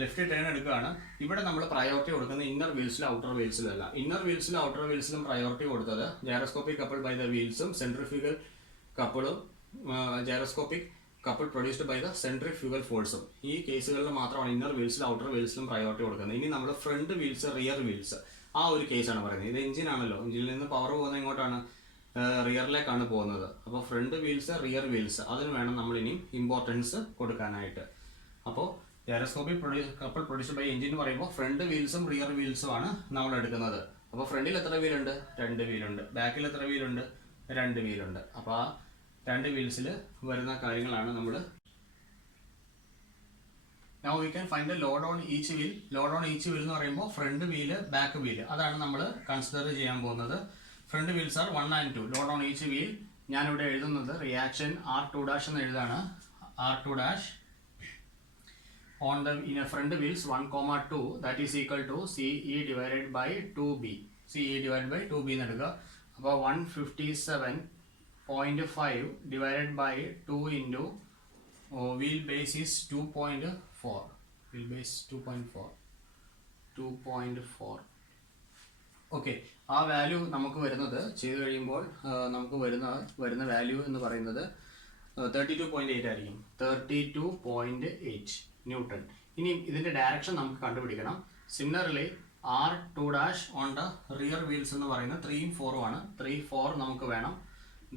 ലെഫ്റ്റ് ടേൺ എടുക്കുകയാണ്. ഇവിടെ നമ്മൾ പ്രയോറിറ്റി കൊടുക്കുന്നത് ഇന്നർ വീൽസിലും ഔട്ടർ വീൽസിലും അല്ല. ഇന്നർ വീൽസിലും ഔട്ടർ വീൽസിലും പ്രയോറിറ്റി കൊടുത്തത് ജൈറോസ്കോപ്പിക് കപ്പിൾ ബൈ ദ വീൽസും സെൻട്രിഫ്യൂഗൽ കപ്പിളും gyroscopic couple produced by the centrifugal ഫോഴ്സും. ഈ കേസുകളിൽ മാത്രമാണ് ഇന്നർ വീൽസിലും ഔട്ടർ വീൽസിലും പ്രയോറിറ്റി കൊടുക്കുന്നത്. ഇനി നമ്മൾ ഫ്രണ്ട് വീൽസ് റിയർ വീൽസ് ആ ഒരു കേസാണ് പറയുന്നത്. ഇത് എഞ്ചിൻ ആണല്ലോ, എഞ്ചിനിൽ നിന്ന് പവർ പോകുന്നത് എങ്ങോട്ടാണ്? റിയറിലേക്കാണ് പോകുന്നത്. അപ്പോൾ ഫ്രണ്ട് വീൽസ് റിയർ വീൽസ് അതിന് വേണം നമ്മൾ ഇനി ഇമ്പോർട്ടൻസ് കൊടുക്കാനായിട്ട്. അപ്പോൾ gyroscopic couple produced by engine എന്ന് പറയുമ്പോൾ ഫ്രണ്ട് വീൽസും റിയർ വീൽസും ആണ് നമ്മൾ എടുക്കുന്നത്. അപ്പോൾ ഫ്രണ്ടിൽ എത്ര വീലുണ്ട്? 2 വീലുണ്ട്. ബാക്കിൽ എത്ര വീലുണ്ട്? 2 വീലുണ്ട്. അപ്പോൾ ആ 2 വീൽസിൽ വരുന്ന കാര്യങ്ങളാണ് നമ്മൾ. Now we can find the load on each wheel. Load on each wheel എന്ന് പറയുമ്പോൾ ഫ്രണ്ട് വീല് ബാക്ക് വീല് അതാണ് നമ്മൾ കൺസിഡർ ചെയ്യാൻ പോകുന്നത്. Front wheels are 1 and 2. Load on each wheel ഞാനിവിടെ എഴുതുന്നത് റിയാക്ഷൻ R2' എന്ന് എഴുതാണ്. R2' on the front wheels 1,2 that is equal to CE divided by 2B. CE divided by 2B എന്ന് എടുക്കുക. അപ്പോൾ 157.5 divided by 2 into wheel base is 2.4. Wheel base 2.4. Okay, ആ വാല്യൂ നമുക്ക് വരുന്നത് ചെയ്ത് കഴിയുമ്പോൾ നമുക്ക് വരുന്ന വാല്യൂ എന്ന് പറയുന്നത് 32.8 ആയിരിക്കും. 32.8 ന്യൂട്ടൺ. ഇനി ഇതിന്റെ ഡയറക്ഷൻ നമുക്ക് കണ്ടുപിടിക്കണം. Similarly R2' on the rear wheels എന്ന് പറയുന്നത് 3 4 ആണ്. 3 4 നമുക്ക് വേണം.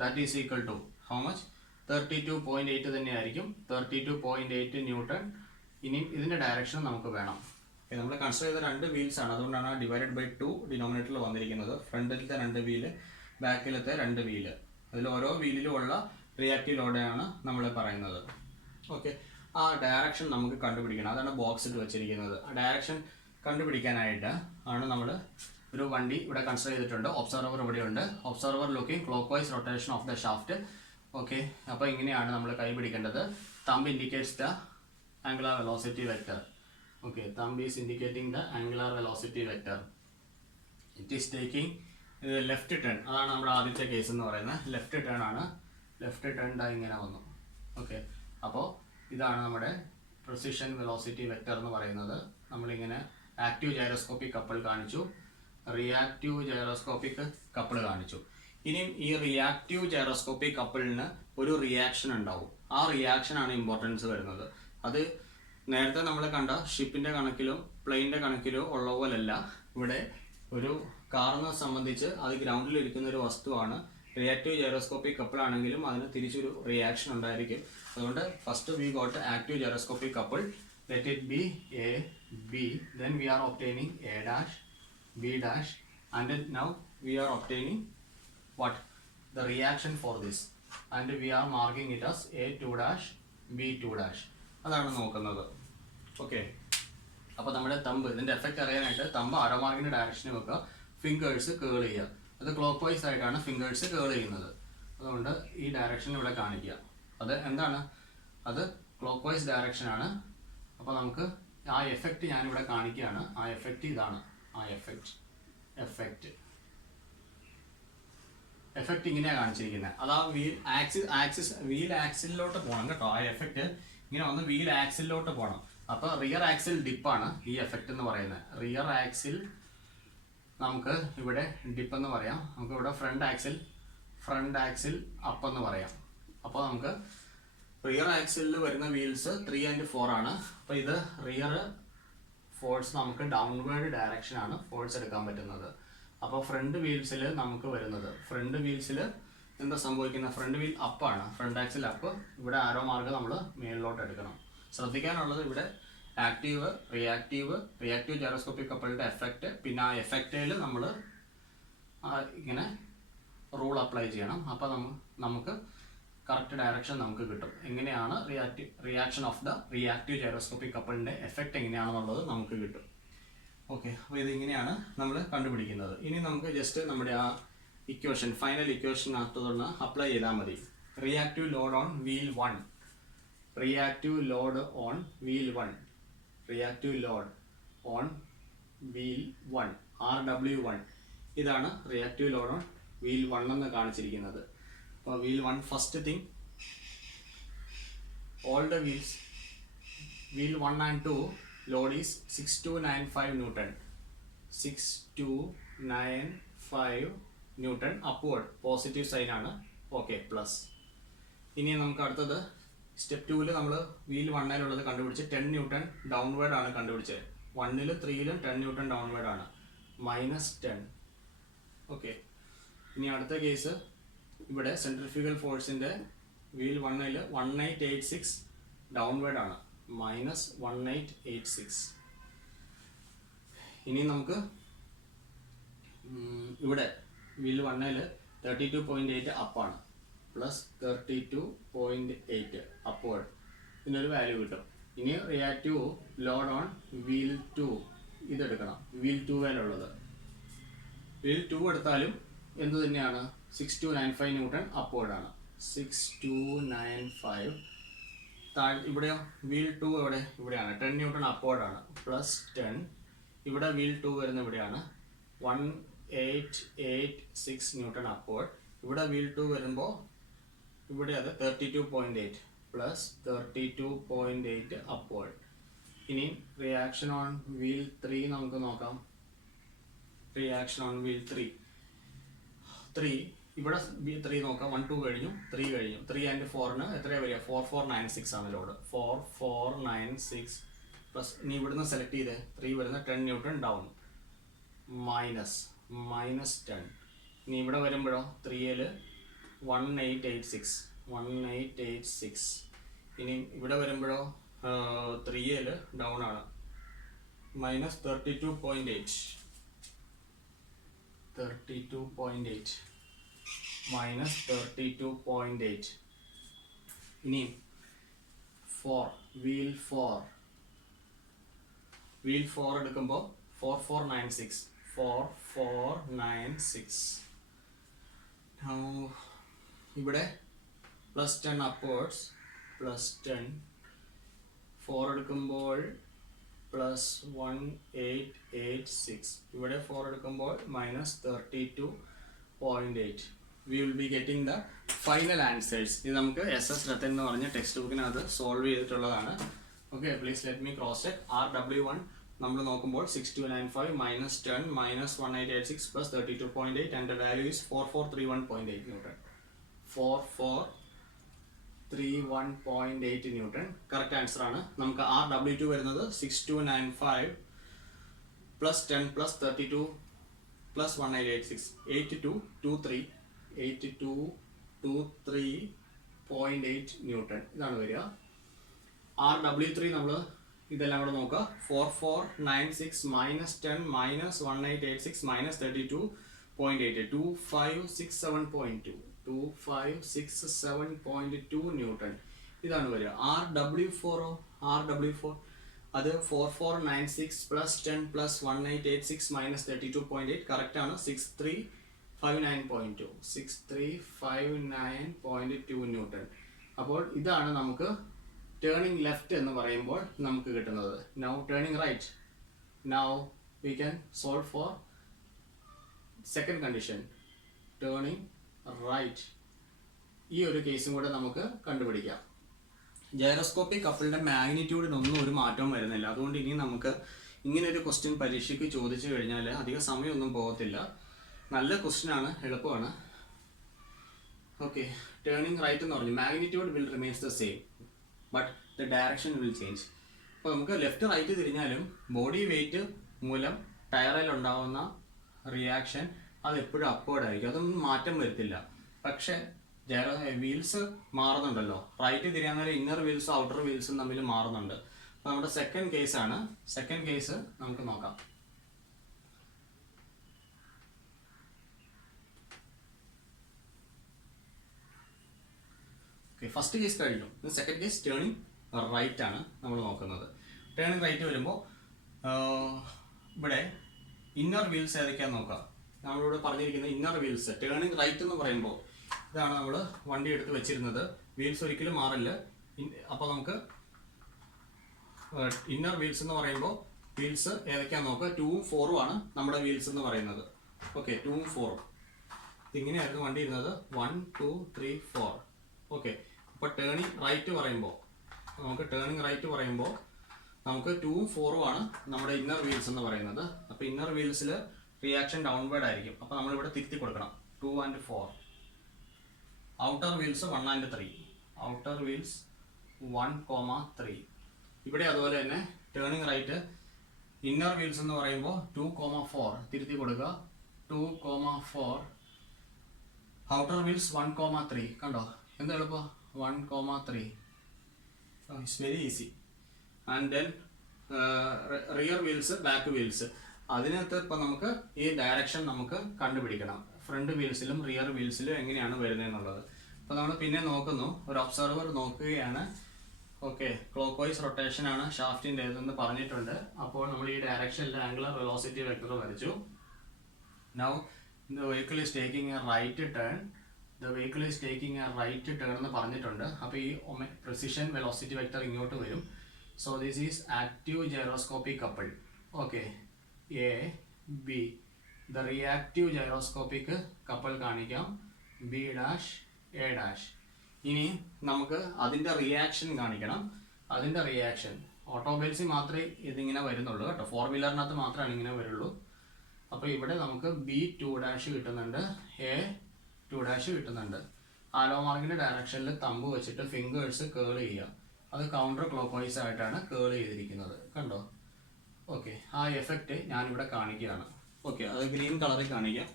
That is equal to how much? 32.8 തന്നെയായിരിക്കും. 32.8 ന്യൂട്ടൺ. ഇനി ഇതിന്റെ ഡയറക്ഷൻ നമുക്ക് വേണം. നമ്മൾ കൺസിഡർ ചെയ്ത 2 വീൽസ് ആണ്, അതുകൊണ്ടാണ് ഡിവൈഡഡ് ബൈ 2 ഡിനോമിനേറ്ററിൽ വന്നിരിക്കുന്നത്. ഫ്രണ്ടിലത്തെ 2 വീല്, ബാക്കിലത്തെ 2 വീല്. അതിൽ ഓരോ വീലിലും ഉള്ള റിയാക്റ്റീവ് ലോഡാണ് നമ്മൾ പറയുന്നത്. ഓക്കെ, ആ ഡയറക്ഷൻ നമുക്ക് കണ്ടുപിടിക്കണം. അതാണ് ബോക്സിൽ വെച്ചിരിക്കുന്നത്. ആ ഡയറക്ഷൻ കണ്ടുപിടിക്കാനായിട്ട് ആണ് നമ്മൾ ഒരു വണ്ടി ഇവിടെ കൺസിഡർ ചെയ്തിട്ടുണ്ട്. ഒബ്സർവർ ഇവിടെയുണ്ട്. Observer looking clockwise rotation of the shaft. Okay, അപ്പോൾ ഇങ്ങനെയാണ് നമ്മൾ കൈ പിടിക്കേണ്ടത്. Thumb indicates the angular velocity vector. Okay, thumb is indicating the angular velocity vector. It is taking left turn. അതാണ് നമ്മുടെ ആദ്യത്തെ കേസ് എന്ന് പറയുന്നത്. ലെഫ്റ്റ് ടേൺ ആണ്. ലെഫ്റ്റ് ടേൺ ഇങ്ങനെ വന്നു. ഓക്കെ, അപ്പോൾ ഇതാണ് നമ്മുടെ പ്രിസിഷൻ വെലോസിറ്റി വെക്ടർ എന്ന് പറയുന്നത്. നമ്മളിങ്ങനെ ആക്റ്റീവ് ജൈറോസ്കോപ്പിക് കപ്പിൾ കാണിച്ചു, റിയാക്റ്റീവ് ജൈറോസ്കോപ്പിക് കപ്പിൾ കാണിച്ചു. ഇനിയും ഈ റിയാക്റ്റീവ് ജൈറോസ്കോപ്പിക് കപ്പിളിന് ഒരു റിയാക്ഷൻ ഉണ്ടാവും. ആ റിയാക്ഷനാണ് ഇമ്പോർട്ടൻസ് വരുന്നത്. അത് നേരത്തെ നമ്മൾ കണ്ട ഷിപ്പിന്റെ കണക്കിലോ പ്ലെയിനിന്റെ കണക്കിലോ ഉള്ള പോലല്ല. ഇവിടെ ഒരു കാറിനെ സംബന്ധിച്ച് അത് ഗ്രൗണ്ടിൽ ഇരിക്കുന്ന ഒരു വസ്തുവാണ്. റിയാക്റ്റീവ് ജൈറോസ്കോപ്പിക് കപ്പിൾ ആണെങ്കിലും അതിന് തിരിച്ചൊരു റിയാക്ഷൻ ഉണ്ടായിരിക്കും. അതുകൊണ്ട് first we got active gyroscopic couple. Let it be A B. Then we are obtaining A', B' and now we are obtaining what? The reaction for this, and we are marking it as A2', B2'. അതാണ് നോക്കുന്നത്. ഓക്കെ, അപ്പോൾ നമ്മുടെ തമ്പ് ഇതിൻ്റെ എഫക്റ്റ് അറിയാനായിട്ട് തമ്പ് ആരോ മാർക്കിൻ്റെ ഡയറക്ഷനിൽ വെക്കുക. ഫിംഗേഴ്സ് കേൾ ചെയ്യുക. അത് ക്ലോക്ക് വൈസ് ആയിട്ടാണ് ഫിംഗേഴ്സ് കേൾ ചെയ്യുന്നത്. അതുകൊണ്ട് ഈ ഡയറക്ഷൻ ഇവിടെ കാണിക്കുക. അത് എന്താണ്? അത് ക്ലോക്ക് വൈസ് ഡയറക്ഷനാണ്. അപ്പോൾ നമുക്ക് ആ എഫക്റ്റ് ഞാനിവിടെ കാണിക്കുകയാണ്. ആ എഫക്റ്റ് ഇതാണ്. ആ എഫക്റ്റ് ഇങ്ങനെയാണ് കാണിച്ചിരിക്കുന്നത്. അത് ആ വീൽ ആക്സിലോട്ട് പോകണം കേട്ടോ. ആ എഫക്റ്റ് ഇങ്ങനെ വന്ന് വീൽ ആക്സിലോട്ട് പോകണം. അപ്പോൾ റിയർ ആക്സിൽ ഡിപ്പാണ് ഈ എഫക്റ്റ് എന്ന് പറയുന്നത്. റിയർ ആക്സിൽ നമുക്ക് ഇവിടെ ഡിപ്പ് എന്ന് പറയാം. നമുക്ക് ഇവിടെ ഫ്രണ്ട് ഫ്രണ്ട് ആക്സിൽ അപ്പ് എന്ന് പറയാം. അപ്പോൾ നമുക്ക് റിയർ ആക്സിലിൽ വരുന്ന വീൽസ് 3 and 4 ആണ്. അപ്പോൾ ഇത് റിയർ ഫോഴ്സ് നമുക്ക് ഡൗൺവേർഡ് ഡയറക്ഷനാണ് ഫോഴ്സ് എടുക്കാൻ പറ്റുന്നത്. അപ്പോൾ ഫ്രണ്ട് വീൽസിൽ നമുക്ക് വരുന്നത്, ഫ്രണ്ട് വീൽസിൽ എന്താ സംഭവിക്കുന്നത്, ഫ്രണ്ട് വീൽ അപ്പാണ്, ഫ്രണ്ട് ആക്സിൽ അപ്പ്. ഇവിടെ ആരോ മാർഗ് നമ്മൾ മേളിലോട്ട് എടുക്കണം. ശ്രദ്ധിക്കാനുള്ളത് ഇവിടെ ആക്റ്റീവ് റിയാക്റ്റീവ് ജൈറോസ്കോപ്പിക് കപ്പിളിൻ്റെ എഫക്റ്റ്, പിന്നെ ആ എഫക്റ്റിൽ നമ്മൾ ഇങ്ങനെ റൂൾ അപ്ലൈ ചെയ്യണം. അപ്പോൾ നമുക്ക് കറക്റ്റ് ഡയറക്ഷൻ നമുക്ക് കിട്ടും. എങ്ങനെയാണ് reaction of the reactive gyroscopic കപ്പിളിൻ്റെ എഫക്റ്റ് എങ്ങനെയാണെന്നുള്ളത് നമുക്ക് കിട്ടും. ഓക്കെ, അപ്പോൾ ഇതിങ്ങനെയാണ് നമ്മൾ കണ്ടുപിടിക്കുന്നത്. ഇനി നമുക്ക് ജസ്റ്റ് നമ്മുടെ ആ ഇക്വേഷൻ, ഫൈനൽ ഇക്വേഷനകത്തുനിന്ന് അപ്ലൈ ചെയ്താൽ മതി. Reactive load on wheel 1, reactive load on wheel 1, reactive load on wheel 1 RW1. ഇതാണ് റിയാക്റ്റീവ് ലോഡ് ഓൺ വീൽ 1 എന്ന് കാണിച്ചിരിക്കുന്നത്. അപ്പോൾ wheel 1, first thing, all the wheels, wheel 1 and 2 load is 6295 Newton, 6295 Newton upward, positive sign ആണ്. Okay, plus. ഇനി നമുക്ക് അടുത്തത് സ്റ്റെപ്പ് 2-ൽ നമ്മൾ വീൽ 1-ലുള്ളത് കണ്ടുപിടിച്ച് 10 Newton ഡൗൺവേർഡ് ആണ് കണ്ടുപിടിച്ചത്. 1-ലും 3-ലും 10 Newton ഡൗൺവേർഡ് ആണ്, -10. ഓക്കെ, ഇനി അടുത്ത കേസ്, ഇവിടെ സെൻട്രിഫ്യൂഗൽ ഫോഴ്സിൻ്റെ വീൽ 1-ൽ 1886 ഡൗൺവേർഡ് ആണ്, -1886. ഇനി നമുക്ക് ഇവിടെ വീൽ 1-ൽ 32.8 അപ്പാണ്, പ്ലസ് 32.8 അപ്വേർഡ്, ഇതിനൊരു വാല്യൂ കിട്ടും. ഇനി റിയാക്റ്റീവ് ലോഡ് ഓൺ വീൽ 2 ഇതെടുക്കണം. വീൽ 2-ലുള്ളത്, വീൽ 2 എടുത്താലും എന്ത് തന്നെയാണ്, 6295 Newton അപ്വേർഡ് ആണ്, 6295. ഇവിടെയോ വീൽ 2 ഇവിടെയാണ് 10 Newton അപ്വേർഡ് ആണ്, പ്ലസ് 10. ഇവിടെ വീൽ 2 വരുന്ന ഇവിടെയാണ് 1886 Newton അപ്വേർഡ്. ഇവിടെ വീൽ 2 വരുമ്പോൾ ഇവിടെ അത് 32.8 പ്ലസ് 32.8 അപ്വേർഡ്. ഇനി റിയാക്ഷൻ ഓൺ വീൽ 3 നമുക്ക് നോക്കാം. റിയാക്ഷൻ ഓൺ വീൽ 3 ഇവിടെ 3 നോക്കാം. 1 2 കഴിഞ്ഞു, 3 കഴിഞ്ഞു. 3 and 4-ന് എത്രയാണ് വരിക, 4496 ആണ് ലോഡ്, 4496 പ്ലസ്. ഇനി ഇവിടുന്ന് സെലക്ട് ചെയ്ത് 3 വരുന്ന 10 Newton ഡൗൺ, -10. ഇനി ഇവിടെ വരുമ്പോഴോ 3-ൽ 1886. ഇനി ഇവിടെ വരുമ്പോഴോ 3-ൽ ഡൗൺ ആണ്, -32.8, -32.8. ഇനി 4, വീൽ 4 എടുക്കുമ്പോൾ 4496. ഇവിടെ +10 അപ്വേർഡ്സ്, +10. 4 എടുക്കുമ്പോൾ +1886. ഇവിടെ 4 എടുക്കുമ്പോൾ -32.8. We will be getting the final answers. ഇത് നമുക്ക് SS രത്തൻ എന്ന് പറഞ്ഞ ടെക്സ്റ്റ് ബുക്കിനകത്ത് സോൾവ് ചെയ്തിട്ടുള്ളതാണ്. Okay, please let me cross check. RW1 നമ്മൾ നോക്കുമ്പോൾ 6295 -10 -1886 + 32.8 and the value is 4431.8 Newton. 4431.8 Newton correct answer ആണ്. നമുക്ക് RW2 വരുന്നത് 6295 +10 + 32 + 1886 8223.8 Newton ഇതാണ് വരിക. RW3 നമ്മൾ ഇതെല്ലാം കൂടെ നോക്കുക. 4496 -10 -1886 -32.8 2567.2 2567.2 Newton ഇതാണ് വരിക. RW4 അത് 4496 +10 + 1886 -32.8 കറക്റ്റ് ആണ്, 6359.2 Newton. അപ്പോൾ ഇതാണ് നമുക്ക് ടേണിംഗ് ലെഫ്റ്റ് എന്ന് പറയുമ്പോൾ നമുക്ക് കിട്ടുന്നത്. Now turning right. Now we can solve for second condition, turning right. ഈ ഒരു കേസും കൂടെ നമുക്ക് കണ്ടുപിടിക്കാം. ജൈറോസ്കോപ്പിക് കപ്പിളിൻ്റെ മാഗ്നിറ്റ്യൂഡിനൊന്നും ഒരു മാറ്റവും വരുന്നില്ല. അതുകൊണ്ട് ഇനി നമുക്ക് ഇങ്ങനെ ഒരു ക്വസ്റ്റ്യൻ പരീക്ഷയ്ക്ക് ചോദിച്ചു കഴിഞ്ഞാൽ അധികം സമയമൊന്നും പോകത്തില്ല. നല്ല ക്വസ്റ്റ്യൻ ആണ്, എളുപ്പമാണ്. ഓക്കെ, ടേണിംഗ് റൈറ്റ് എന്ന് പറഞ്ഞു, magnitude will remains the same but the direction will change. അപ്പോൾ നമുക്ക് ലെഫ്റ്റ് റൈറ്റ് തിരിഞ്ഞാലും ബോഡി വെയിറ്റ് മൂലം ടയറിൽ ഉണ്ടാകുന്ന റിയാക്ഷൻ അത് എപ്പോഴും അപ്വേർഡ് ആയിരിക്കും, അതൊന്നും മാറ്റം വരുത്തില്ല. പക്ഷേ വീൽസ് മാറുന്നുണ്ടല്ലോ, റൈറ്റ് തിരിയാൻ ഇന്നർ വീൽസും ഔട്ടർ വീൽസും തമ്മിൽ മാറുന്നുണ്ട്. അപ്പോൾ നമ്മുടെ സെക്കൻഡ് കേസാണ്. സെക്കൻഡ് കേസ് നമുക്ക് നോക്കാം. ഓക്കെ, ഫസ്റ്റ് കേസ് കഴിഞ്ഞു. സെക്കൻഡ് കേസ് ടേണിംഗ് റൈറ്റ് ആണ് നമ്മൾ നോക്കുന്നത്. ടേണിംഗ് റൈറ്റ് വരുമ്പോൾ ഇവിടെ ഇന്നർ വീൽസ് ഏതൊക്കെയാന്ന് നോക്കാം. നമ്മളിവിടെ പറഞ്ഞിരിക്കുന്ന ഇന്നർ വീൽസ് ടേണിംഗ് റൈറ്റ് എന്ന് പറയുമ്പോൾ ഇതാണ് നമ്മൾ വണ്ടി എടുത്ത് വെച്ചിരുന്നത്. വീൽസ് ഒരിക്കലും മാറില്ല. അപ്പോൾ നമുക്ക് ഇന്നർ വീൽസ് എന്ന് പറയുമ്പോൾ വീൽസ് ഏതൊക്കെയാന്ന് നോക്കുക. 2ഉം 4ഉം ആണ് നമ്മുടെ വീൽസ് എന്ന് പറയുന്നത്. ഓക്കെ, 2ഉം 4ഉം ഇങ്ങനെയായിരുന്നു വണ്ടി ഇരുന്നത്. 1 2 3 4. ഓക്കെ, അപ്പോൾ ടേണിംഗ് റൈറ്റ് പറയുമ്പോൾ നമുക്ക് 2ഉം 4ഉം ആണ് നമ്മുടെ ഇന്നർ വീൽസ് എന്ന് പറയുന്നത്. അപ്പോൾ ഇന്നർ വീൽസിൽ റിയാക്ഷൻ ഡൗൺവേർഡ് ആയിരിക്കും. അപ്പോൾ നമ്മളിവിടെ തിരുത്തി കൊടുക്കണം 2 and 4. Outer wheels 1 and 3. Outer wheels 1, 3. ഇവിടെ അതുപോലെ തന്നെ ടേണിംഗ് റൈറ്റ് ഇന്നർ വീൽസ് എന്ന് പറയുമ്പോൾ 2, 4 തിരുത്തി കൊടുക്കുക. 2, 4. Outer wheels 1, 3. കണ്ടോ എന്താ എളുപ്പം, 1, 3. It's very easy. And then rear wheels, back wheels. അതിനകത്ത് ഇപ്പം നമുക്ക് ഈ ഡയറക്ഷൻ നമുക്ക് കണ്ടുപിടിക്കണം, ഫ്രണ്ട് വീൽസിലും റിയർ വീൽസിലും എങ്ങനെയാണ് വരുന്നതെന്നുള്ളത്. അപ്പോൾ നമ്മൾ പിന്നെ നോക്കുന്നു, ഒരു ഒബ്സർവർ നോക്കുകയാണ്. ഓക്കെ, ക്ലോക്ക് വൈസ് റൊട്ടേഷൻ ആണ് ഷാഫ്റ്റിൻ്റെ ഇതെന്ന് പറഞ്ഞിട്ടുണ്ട്. അപ്പോൾ നമ്മൾ ഈ ഡയറക്ഷനിൽ ആംഗുലർ വെലോസിറ്റി വെക്ടർ വരച്ചു. Now the vehicle is taking a right turn. എന്ന് പറഞ്ഞിട്ടുണ്ട്. അപ്പോൾ ഈ പ്രിസിഷൻ വെലോസിറ്റി വെക്ടർ ഇങ്ങോട്ട് വരും. So this is active gyroscopic couple. Okay, A B. The reactive gyroscopic couple കാണിക്കാം, ബി ഡാഷ് എ ഡാഷ്. ഇനി നമുക്ക് അതിൻ്റെ റിയാക്ഷൻ കാണിക്കണം. അതിൻ്റെ റിയാക്ഷൻ ഓട്ടോമൊബൈൽസിൽ മാത്രമേ ഇതിങ്ങനെ വരുന്നുള്ളൂ കേട്ടോ, 4 വീലറിനകത്ത് മാത്രമാണ് ഇങ്ങനെ വരുള്ളൂ. അപ്പോൾ ഇവിടെ നമുക്ക് B2' കിട്ടുന്നുണ്ട്, A2' കിട്ടുന്നുണ്ട്. ആലോ മാർക്കിൻ്റെ ഡയറക്ഷനിൽ തമ്പ് വെച്ചിട്ട് ഫിംഗേഴ്സ് കേൾ ചെയ്യുക. അത് കൗണ്ടർ ക്ലോക്ക് വൈസ് ആയിട്ടാണ് കേൾ ചെയ്തിരിക്കുന്നത്, കണ്ടോ. ഓക്കെ, ആ എഫക്റ്റ് ഞാനിവിടെ കാണിക്കുകയാണ്. ഓക്കെ, അത് ഗ്രീൻ കളറിൽ കാണിക്കാം.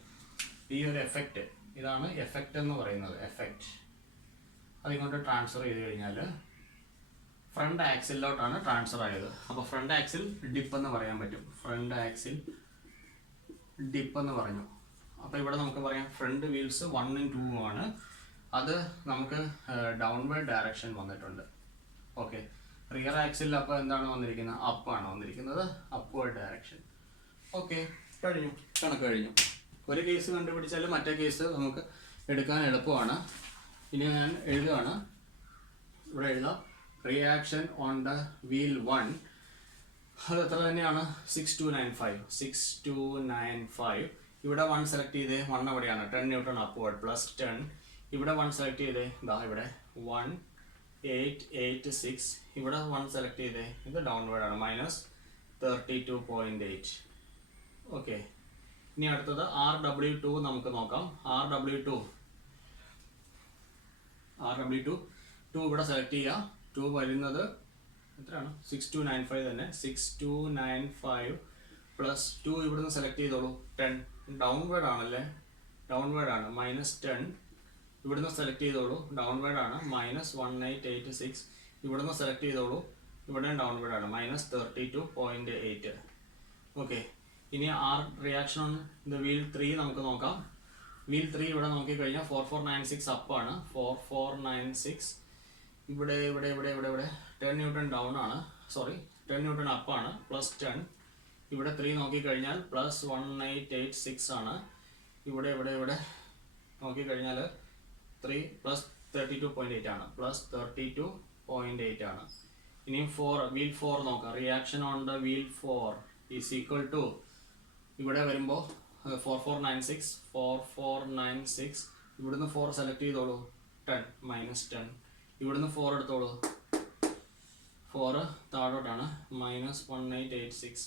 ഈ ഒരു എഫക്റ്റ്, ഇതാണ് എഫക്റ്റ് എന്ന് പറയുന്നത്. എഫക്റ്റ് അതിങ്ങോട്ട് ട്രാൻസ്ഫർ ചെയ്ത് കഴിഞ്ഞാൽ ഫ്രണ്ട് ആക്സിലോട്ടാണ് ട്രാൻസ്ഫർ ആയത്. അപ്പോൾ ഫ്രണ്ട് ആക്സിൽ ഡിപ്പ് എന്ന് പറയാൻ പറ്റും. ഫ്രണ്ട് ആക്സിൽ ഡിപ്പ് എന്ന് പറഞ്ഞു. അപ്പോൾ ഇവിടെ നമുക്ക് പറയാം ഫ്രണ്ട് വീൽസ് 1 and 2 ആണ്. അത് നമുക്ക് ഡൗൺവേർഡ് ഡയറക്ഷൻ വന്നിട്ടുണ്ട്. ഓക്കെ, റിയർ ആക്സിൽ അപ്പോൾ എന്താണ് വന്നിരിക്കുന്നത്, അപ്പാണ് വന്നിരിക്കുന്നത്, അപ്വേർഡ് ഡയറക്ഷൻ. ഓക്കെ, കഴിഞ്ഞു, കണക്ക് കഴിഞ്ഞു. ഒരു കേസ് കണ്ടുപിടിച്ചാൽ മറ്റേ കേസ് നമുക്ക് എടുക്കാൻ എളുപ്പമാണ്. ഇനി ഞാൻ എഴുതുകയാണ്, ഇവിടെ എഴുതാം. റിയാക്ഷൻ ഓൺ ദ വീൽ 1 അത് എത്ര തന്നെയാണ്, 6295. ഇവിടെ 1 സെലക്ട് ചെയ്തേ, 1 എവിടെയാണ്, 10 ന്യൂട്ടൺ അപ്വേർഡ് പ്ലസ് 10. ഇവിടെ 1 സെലക്ട് ചെയ്തേ, ഇതാ ഇവിടെ 1886. ഇവിടെ 1 സെലക്ട് ചെയ്തേ, ഇത് ഡൗൺവേർഡ് ആണ്, -32.8. ഓക്കെ, ഇനി അടുത്തത് RW2 നമുക്ക് നോക്കാം. RW2 ഇവിടെ സെലക്ട് ചെയ്യുക. 2 വരുന്നത് എത്രയാണ്, 6295 തന്നെ. 6295 പ്ലസ് 2 ഇവിടുന്ന് സെലക്ട് ചെയ്തോളൂ, 10. ഡൗൺവേർഡ് ആണല്ലേ, ഡൗൺവേർഡ് ആണ്, -10. ഇവിടുന്ന് സെലക്ട് ചെയ്തോളൂ, ഡൗൺവേർഡ് ആണ്, -1886. ഇവിടുന്ന് സെലക്ട് ചെയ്തോളൂ, ഇവിടെ ഡൗൺവേർഡ് ആണ്, -32.8. ഓക്കെ, ഇനി റിയാക്ഷൻ ഓൺ ദ വീൽ 3 നമുക്ക് നോക്കാം. വീൽ 3 ഇവിടെ നോക്കിക്കഴിഞ്ഞാൽ 4496 അപ്പാണ്, 4496. ഇവിടെ 10 ന്യൂട്ടൺ ഡൗൺ ആണ്, 10 ന്യൂട്ടൺ അപ്പാണ്, പ്ലസ് 10. ഇവിടെ 3 നോക്കിക്കഴിഞ്ഞാൽ +1886 ആണ്. ഇവിടെ നോക്കിക്കഴിഞ്ഞാൽ 3 +32.8 ആണ്, +32.8 ആണ്. ഇനി വീൽ 4 നോക്കാം. Reaction on the wheel 4 is equal to, ഇവിടെ വരുമ്പോൾ 4496. ഇവിടുന്ന് 4 സെലക്ട് ചെയ്തോളൂ, 10 -10. ഇവിടുന്ന് 4 എടുത്തോളൂ, 4 താഴോട്ടാണ്, -1886.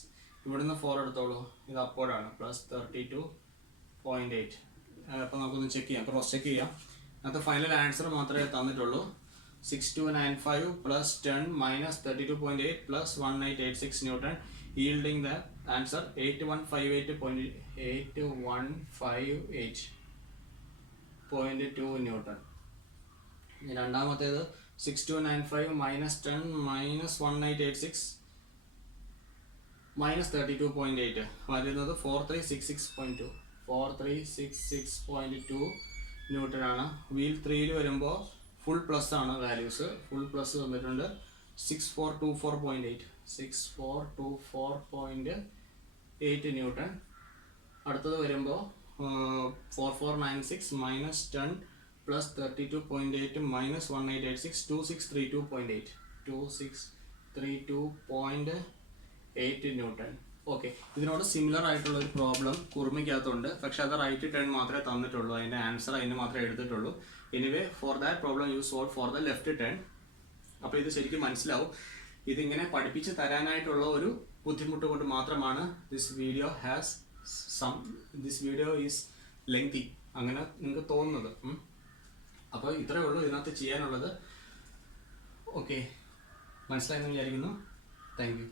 ഇവിടുന്ന് 4 എടുത്തോളൂ, ഇത് അപ്പോഴാണ്, +32.8. അപ്പോൾ നമുക്കൊന്ന് ചെക്ക് ചെയ്യാം, ക്രോസ് ചെക്ക് ചെയ്യാം. അത് ഫൈനൽ ആൻസർ മാത്രമേ തന്നിട്ടുള്ളൂ. 6295 plus 10 minus 32.8 plus 1886 Newton, yielding the answer 8158.2 Newton. രണ്ടാമത്തേത് 6295 minus 10 minus 1886 minus 32.8 വരുന്നത് 4366.2 ന്യൂട്ടൺ ആണ്. വീൽ 3 വരുമ്പോൾ ഫുൾ പ്ലസ് ആണ് വാല്യൂസ്. ഫുൾ പ്ലസ് വന്നിട്ടുണ്ട് 6424.8 ന്യൂട്ടൺ. അടുത്തത് വരുമ്പോൾ 4496 minus 10 plus 32.8 minus 1886 2632.8 newton. Okay, ഇതിനോട് സിമിലർ ആയിട്ടുള്ള ഒരു പ്രോബ്ലം കുർമിക്കകത്തുണ്ട്. പക്ഷെ അത് റൈറ്റ് ടേൺ മാത്രമേ തന്നിട്ടുള്ളൂ. അതിൻ്റെ ആൻസർ അതിന് മാത്രമേ എടുത്തിട്ടുള്ളൂ. Anyway for that problem you solve for the left turn. അപ്പോൾ ഇത് ശരിക്കും മനസ്സിലാവും. ഇതിങ്ങനെ പഠിപ്പിച്ച് തരാനായിട്ടുള്ള ഒരു ബുദ്ധിമുട്ട് കൊണ്ട് മാത്രമാണ് ദിസ് വീഡിയോ ഈസ് ലെങ്തി അങ്ങനെ നിങ്ങൾക്ക് തോന്നുന്നത്. അപ്പോൾ ഇത്രയേ ഉള്ളൂ ഇതിനകത്ത് ചെയ്യാനുള്ളത്. ഓക്കെ, മനസ്സിലായെന്ന് വിചാരിക്കുന്നു. Thank you.